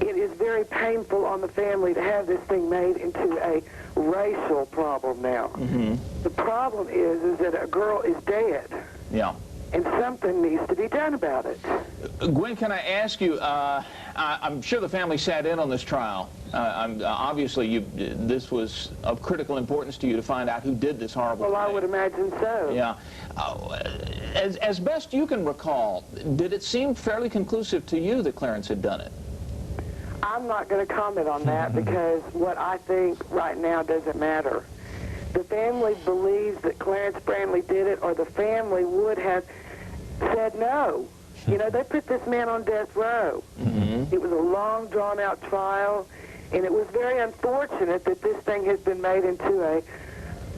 it is very painful on the family to have this thing made into a racial problem now. The problem is that a girl is dead. Yeah. And something needs to be done about it. Gwen, can I ask you, I'm sure the family sat in on this trial. Obviously, this was of critical importance to you to find out who did this horrible thing. Well, I would imagine so. Yeah. As best you can recall, did it seem fairly conclusive to you that Clarence had done it? I'm not going to comment on that because what I think right now doesn't matter. The family believes that Clarence Brandley did it, or the family would have said no. You know, they put this man on death row. It was a long, drawn-out trial, and it was very unfortunate that this thing has been made into a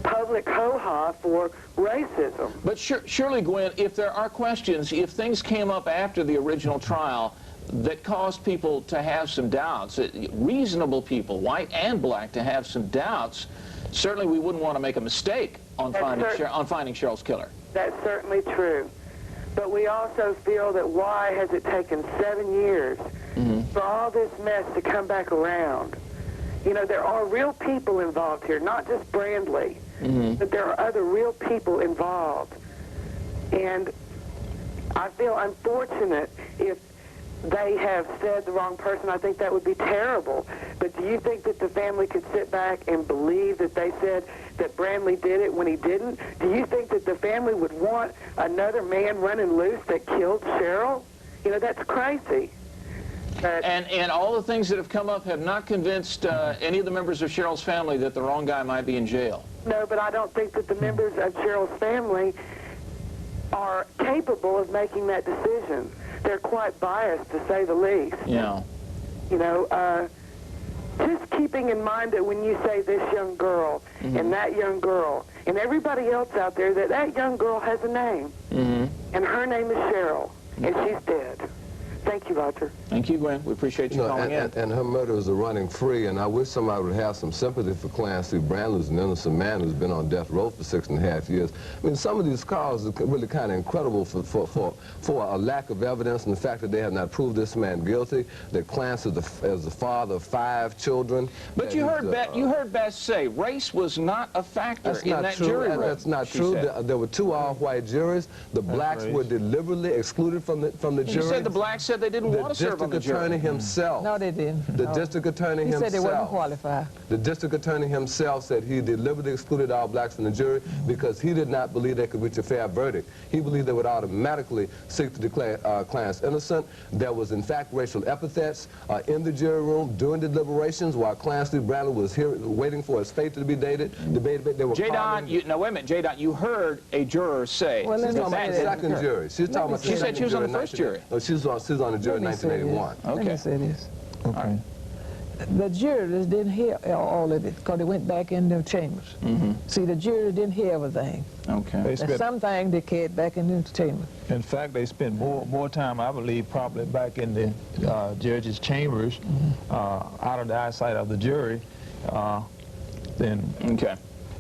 public ho-ha for racism. But surely, Gwen, if there are questions, if things came up after the original trial that caused people to have some doubts, reasonable people, white and black, to have some doubts, certainly we wouldn't want to make a mistake on finding Cheryl's killer. That's certainly true. But we also feel that why has it taken 7 years for all this mess to come back around? You know, there are real people involved here, not just Brandley, but there are other real people involved. And I feel unfortunate if they have said the wrong person. I think that would be terrible. But do you think that the family could sit back and believe that they said that Brandley did it when he didn't? Do you think that the family would want another man running loose that killed Cheryl? You know, that's crazy. And all the things that have come up have not convinced any of the members of Cheryl's family that the wrong guy might be in jail. No, but I don't think that the members of Cheryl's family are capable of making that decision. they're quite biased, to say the least. Yeah. You know, just keeping in mind that when you say this young girl and that young girl and everybody else out there, that young girl has a name. And her name is Cheryl, and she's dead. Thank you, Roger. Thank you, Gwen. We appreciate you calling in. And her murderers are running free, and I wish somebody would have some sympathy for Clarence Brandley, who's an innocent man who's been on death row for 6.5 years. I mean, some of these calls are really kind of incredible for a lack of evidence and the fact that they have not proved this man guilty, that Clarence is the father of 5 children. But you heard Beth say race was not a factor in that jury room. That's not true. There were 2 all-white juries. The blacks were deliberately excluded from the jury. You said the blacks said they didn't want to serve on the jury. The district attorney himself. No, they didn't. The district attorney himself. He said they weren't qualified. The district attorney himself said he deliberately excluded all blacks from the jury because he did not believe they could reach a fair verdict. He believed they would automatically seek to declare Clarence innocent. There was, in fact, racial epithets in the jury room during the deliberations while Clarence Brandley was here waiting for his fate to be debated. J-Don, now wait a minute, J-Don, you heard a juror say. Well, she's talking about the second jury. She's talking about she said she was on the first jury. No, she was on the jury in 1981. Let me say this. Okay. Right. The jurors didn't hear all of it because they went back in their chambers. See, the jurors didn't hear everything. Okay. There's some things they carried back in the chamber. In fact, they spent more time, I believe, probably back in the judge's chambers, out of the eyesight of the jury, than. Okay.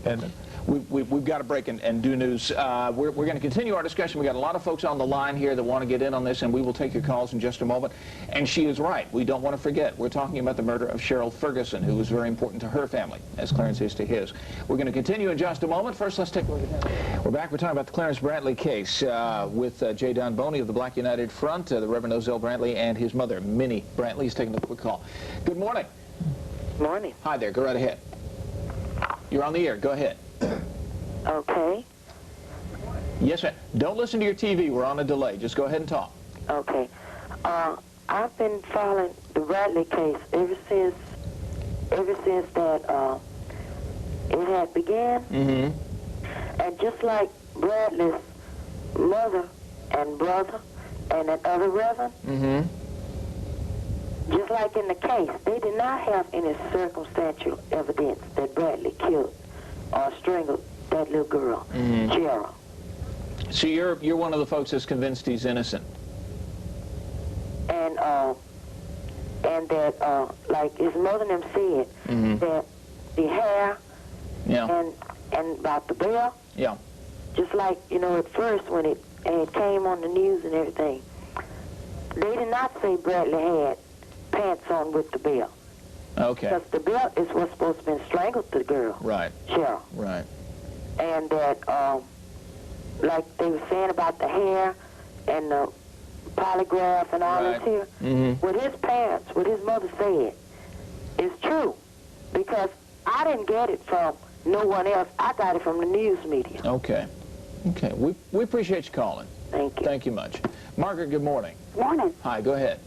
And we've got to break and do news. We're going to continue our discussion. We've got a lot of folks on the line here that want to get in on this, and we will take your calls in just a moment. And she is right. We don't want to forget. We're talking about the murder of Cheryl Ferguson, who was very important to her family, as Clarence is to his. We're going to continue in just a moment. First, let's take a look at that. We're back. We're talking about the Clarence Brandley case with J. Don Boney of the Black United Front, the Reverend Ozell Brandley, and his mother, Minnie Brandley. He's taking a quick call. Good morning. Morning. Hi there. Go right ahead. You're on the air. Go ahead. Okay. Yes, ma'am. Don't listen to your TV. We're on a delay. Just go ahead and talk. Okay. I've been following the Brandley case ever since that it had began. And just like Bradley's mother and brother and that other reverend, just like in the case, they did not have any circumstantial evidence that Brandley killed or strangled that little girl, Juror. So you're one of the folks that's convinced he's innocent. And that like his mother and them said, that the hair and about the bell, just like, you know, at first when it came on the news and everything, they did not say Bradley had pants on with the belt. Okay. Because the belt is what's supposed to have been strangled to the girl. Right. Cheryl. Right. And that, like they were saying about the hair and the polygraph and all this here, what his parents, what his mother said is true. Because I didn't get it from no one else. I got it from the news media. Okay. Okay. We appreciate you calling. Thank you. Thank you much. Margaret, good morning. Morning. Hi, go ahead.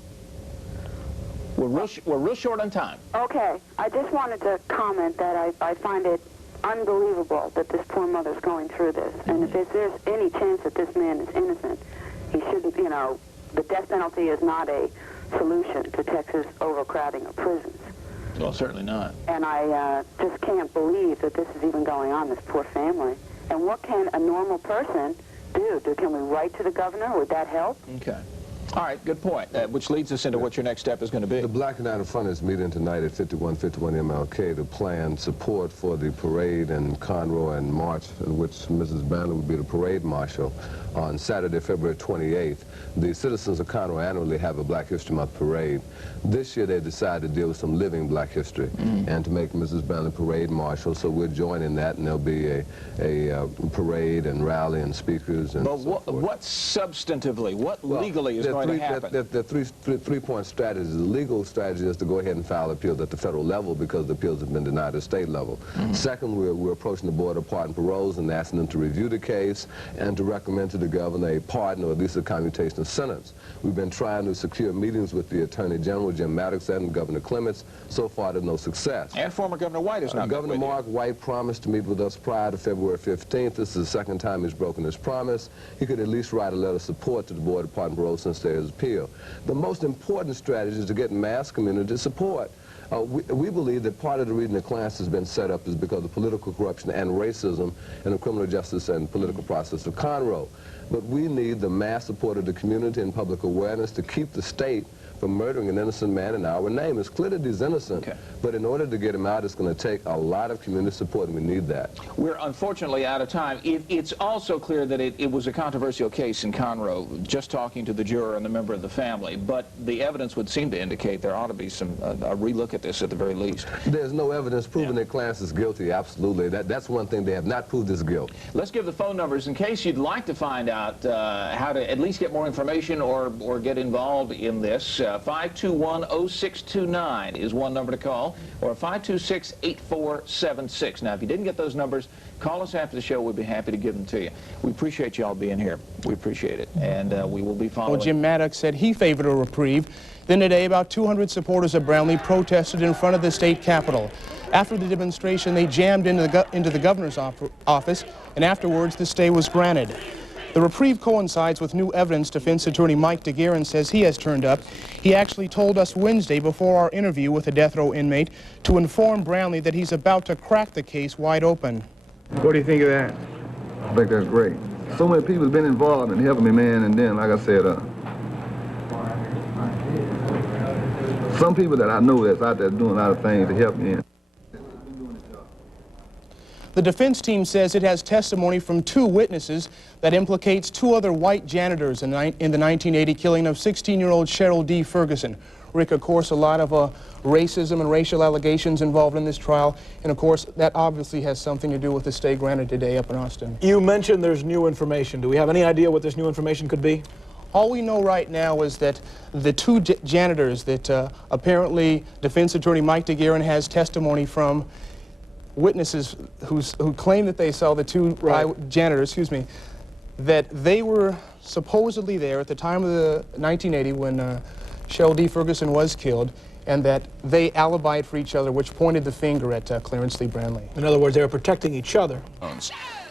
We're real short on time. Okay. I just wanted to comment that I find it unbelievable that this poor mother's going through this. And if there's any chance that this man is innocent, he shouldn't, you know, the death penalty is not a solution to Texas overcrowding of prisons. Well, certainly not. And I just can't believe that this is even going on, this poor family. And what can a normal person do? Can we write to the governor? Would that help? Okay. All right, good point, which leads us into what your next step is going to be. The Black United Front is meeting tonight at 5151 MLK to plan support for the parade in Conroe and March, in which Mrs. Brandley will be the parade marshal on Saturday, February 28th. The citizens of Conroe annually have a Black History Month parade. This year they decided to deal with some living Black history and to make Mrs. Brandley parade marshal, so we're joining that, and there'll be a parade and rally and speakers and But what substantively, what legally is going to happen? The three-point strategy. The legal strategy is to go ahead and file appeals at the federal level because the appeals have been denied at the state level. Second, we're approaching the Board of Pardon Paroles and asking them to review the case and to recommend to to the governor a pardon or at least a commutation of sentence. We've been trying to secure meetings with the Attorney General, Jim Maddox, and Governor Clements. So far, to no success. And former Governor White is not Governor Mark White promised to meet with us prior to February 15th. This is the second time he's broken his promise. He could at least write a letter of support to the Board of Pardon and Parole since there is appeal. The most important strategy is to get mass community support. We believe that part of the reason the Clarence has been set up is because of political corruption and racism in the criminal justice and political process of Conroe. But we need the mass support of the community and public awareness to keep the state from murdering an innocent man in our name. It's clear that he's innocent, but in order to get him out, it's going to take a lot of community support, and we need that. We're unfortunately out of time. It's also clear that it was a controversial case in Conroe, just talking to the juror and the member of the family, but the evidence would seem to indicate there ought to be some a relook at this at the very least. There's no evidence proving that Clarence is guilty, absolutely. That's one thing, they have not proved his guilt. Let's give the phone numbers in case you'd like to find out how to at least get more information or get involved in this. 521-0629 is one number to call, or 526-8476. Now, if you didn't get those numbers, call us after the show. We'd be happy to give them to you. We appreciate you all being here. We appreciate it, and we will be following. Well, Jim Maddox said he favored a reprieve. Then today, about 200 supporters of Brandley protested in front of the state capitol. After the demonstration, they jammed into the governor's office, and afterwards, the stay was granted. The reprieve coincides with new evidence defense attorney Mike DeGuerin says he has turned up. He actually told us Wednesday before our interview with a death row inmate to inform Brandley that he's about to crack the case wide open. What do you think of that? I think that's great. So many people have been involved in helping me, man, and then, like I said, some people that I know that's out there doing a lot of things to help me. The defense team says it has testimony from 2 witnesses that implicates 2 other white janitors in the 1980 killing of 16-year-old Cheryl D. Ferguson. Rick, of course, a lot of racism and racial allegations involved in this trial, and of course, that obviously has something to do with the stay granted today up in Austin. You mentioned there's new information. Do we have any idea what this new information could be? All we know right now is that the 2 janitors that apparently defense attorney Mike DeGuerin has testimony from, witnesses who claim that they saw the 2 janitors, that they were supposedly there at the time of the 1980 when Cheryl D. Ferguson was killed, and that they alibied for each other, which pointed the finger at Clarence Lee Brandley. In other words, they were protecting each other.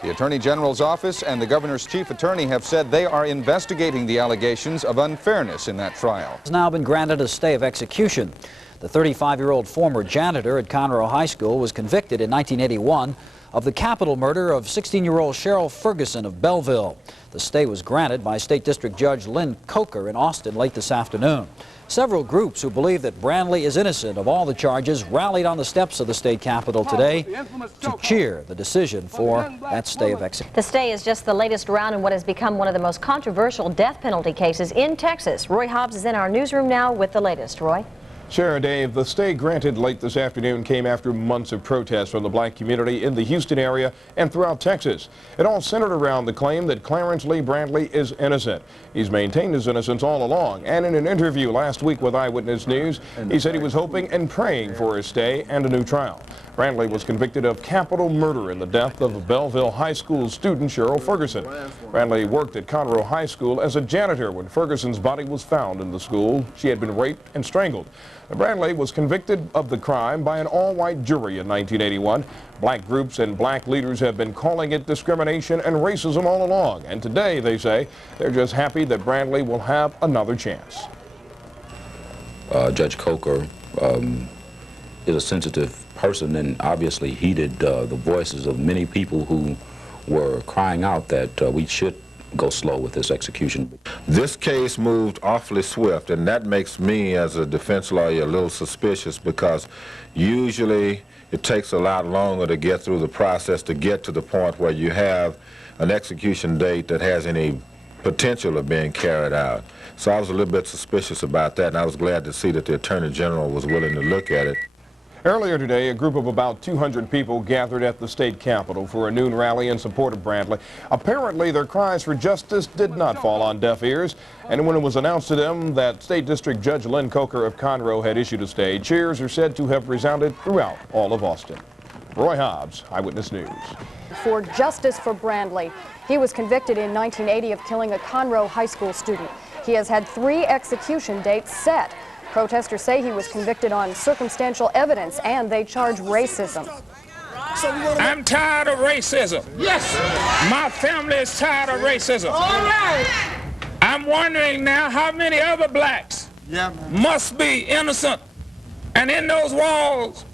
The Attorney General's office and the governor's chief attorney have said they are investigating the allegations of unfairness in that trial. Has now been granted a stay of execution. The 35-year-old former janitor at Conroe High School was convicted in 1981 of the capital murder of 16-year-old Cheryl Ferguson of Belleville. The stay was granted by State District Judge Lynn Coker in Austin late this afternoon. Several groups who believe that Brandley is innocent of all the charges rallied on the steps of the state capitol today to cheer the decision for that stay of execution. The stay is just the latest round in what has become one of the most controversial death penalty cases in Texas. Roy Hobbs is in our newsroom now with the latest. Roy? Sure, Dave. The stay granted late this afternoon came after months of protests from the black community in the Houston area and throughout Texas. It all centered around the claim that Clarence Lee Brandley is innocent. He's maintained his innocence all along, and in an interview last week with Eyewitness News, he said he was hoping and praying for a stay and a new trial. Brandley was convicted of capital murder in the death of Belleville High School student Cheryl Ferguson. Brandley worked at Conroe High School as a janitor when Ferguson's body was found in the school. She had been raped and strangled. Brandley was convicted of the crime by an all-white jury in 1981. Black groups and black leaders have been calling it discrimination and racism all along. And today, they say, they're just happy that Brandley will have another chance. Judge Coker is a sensitive person and obviously heeded the voices of many people who were crying out that we should go slow with this execution. This case moved awfully swift, and that makes me as a defense lawyer a little suspicious, because usually it takes a lot longer to get through the process to get to the point where you have an execution date that has any potential of being carried out. So I was a little bit suspicious about that, and I was glad to see that the Attorney General was willing to look at it. Earlier today, a group of about 200 people gathered at the state capitol for a noon rally in support of Brandley. Apparently, their cries for justice did not fall on deaf ears, and when it was announced to them that State District Judge Lynn Coker of Conroe had issued a stay, cheers are said to have resounded throughout all of Austin. Roy Hobbs, Eyewitness News. For justice for Brandley. He was convicted in 1980 of killing a Conroe high school student. He has had 3 execution dates set. Protesters say he was convicted on circumstantial evidence and they charge racism. I'm tired of racism. Yes. My family is tired of racism. All right. I'm wondering now how many other blacks must be innocent and in those walls.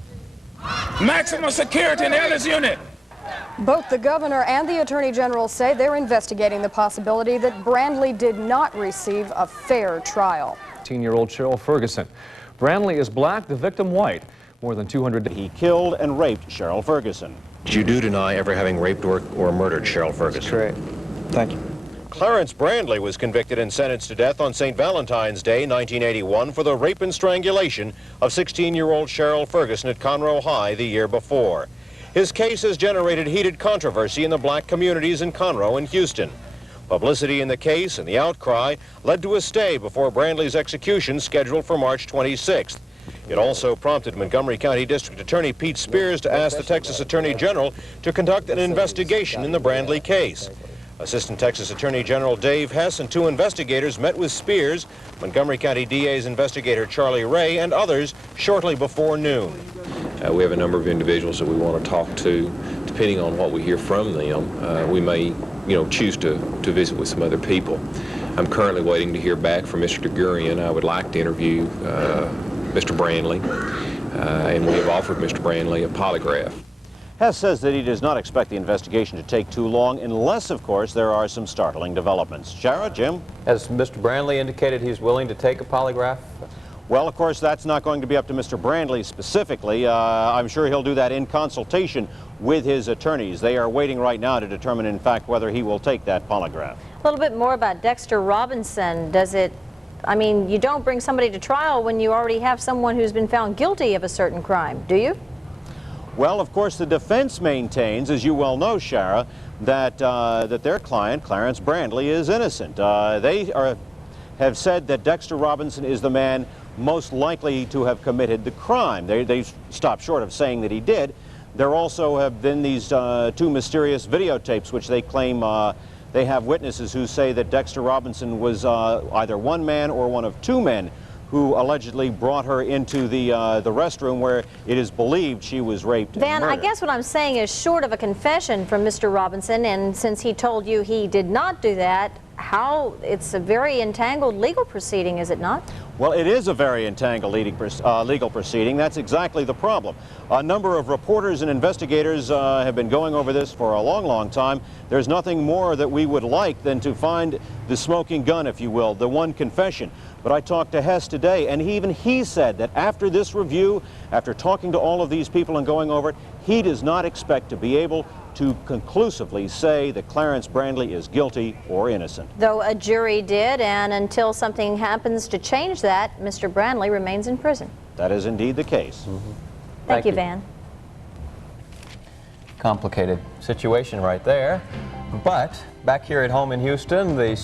Maximum security in Ellis unit. Both the governor and the attorney general say they're investigating the possibility that Brandley did not receive a fair trial. 18-year-old Cheryl Ferguson. Brandley is black, the victim white. More than 200. He killed and raped Cheryl Ferguson. You do deny ever having raped or murdered Cheryl Ferguson? That's correct. Thank you. Clarence Brandley was convicted and sentenced to death on St. Valentine's Day, 1981, for the rape and strangulation of 16-year-old Cheryl Ferguson at Conroe High the year before. His case has generated heated controversy in the black communities in Conroe and Houston. Publicity in the case and the outcry led to a stay before Brandley's execution scheduled for March 26th. It also prompted Montgomery County District Attorney Pete Spears to ask the Texas Attorney General to conduct an investigation in the Brandley case. Assistant Texas Attorney General Dave Hess and 2 investigators met with Spears, Montgomery County DA's investigator Charlie Ray, and others shortly before noon. We have a number of individuals that we want to talk to. Depending on what we hear from them, we may, choose to visit with some other people. I'm currently waiting to hear back from Mr. Gurian. I would like to interview Mr. Brandley, and we have offered Mr. Brandley a polygraph. Hess says that he does not expect the investigation to take too long, unless, of course, there are some startling developments. Shara, Jim? Has Mr. Brandley indicated he's willing to take a polygraph? Well, of course, that's not going to be up to Mr. Brandley specifically. I'm sure he'll do that in consultation with his attorneys. They are waiting right now to determine, in fact, whether he will take that polygraph. A little bit more about Dexter Robinson. You don't bring somebody to trial when you already have someone who's been found guilty of a certain crime, do you? Well, of course, the defense maintains, as you well know, Shara, that their client, Clarence Brandley, is innocent. They have said that Dexter Robinson is the man most likely to have committed the crime. They stopped short of saying that he did. There also have been these 2 mysterious videotapes, which they claim they have witnesses who say that Dexter Robinson was either one man or one of 2 men who allegedly brought her into the restroom where it is believed she was raped Van, and murdered. I guess what I'm saying is, short of a confession from Mr. Robinson, and since he told you he did not do that, it's a very entangled legal proceeding, is it not? Well, it is a very entangled legal proceeding. That's exactly the problem. A number of reporters and investigators have been going over this for a long, long time. There's nothing more that we would like than to find the smoking gun, if you will, the one confession. But I talked to Hess today, and even he said that after this review, after talking to all of these people and going over it, he does not expect to be able to conclusively say that Clarence Brandley is guilty or innocent. Though a jury did, and until something happens to change that, Mr. Brandley remains in prison. That is indeed the case. Thank you, Van. Complicated situation right there. But back here at home in Houston, the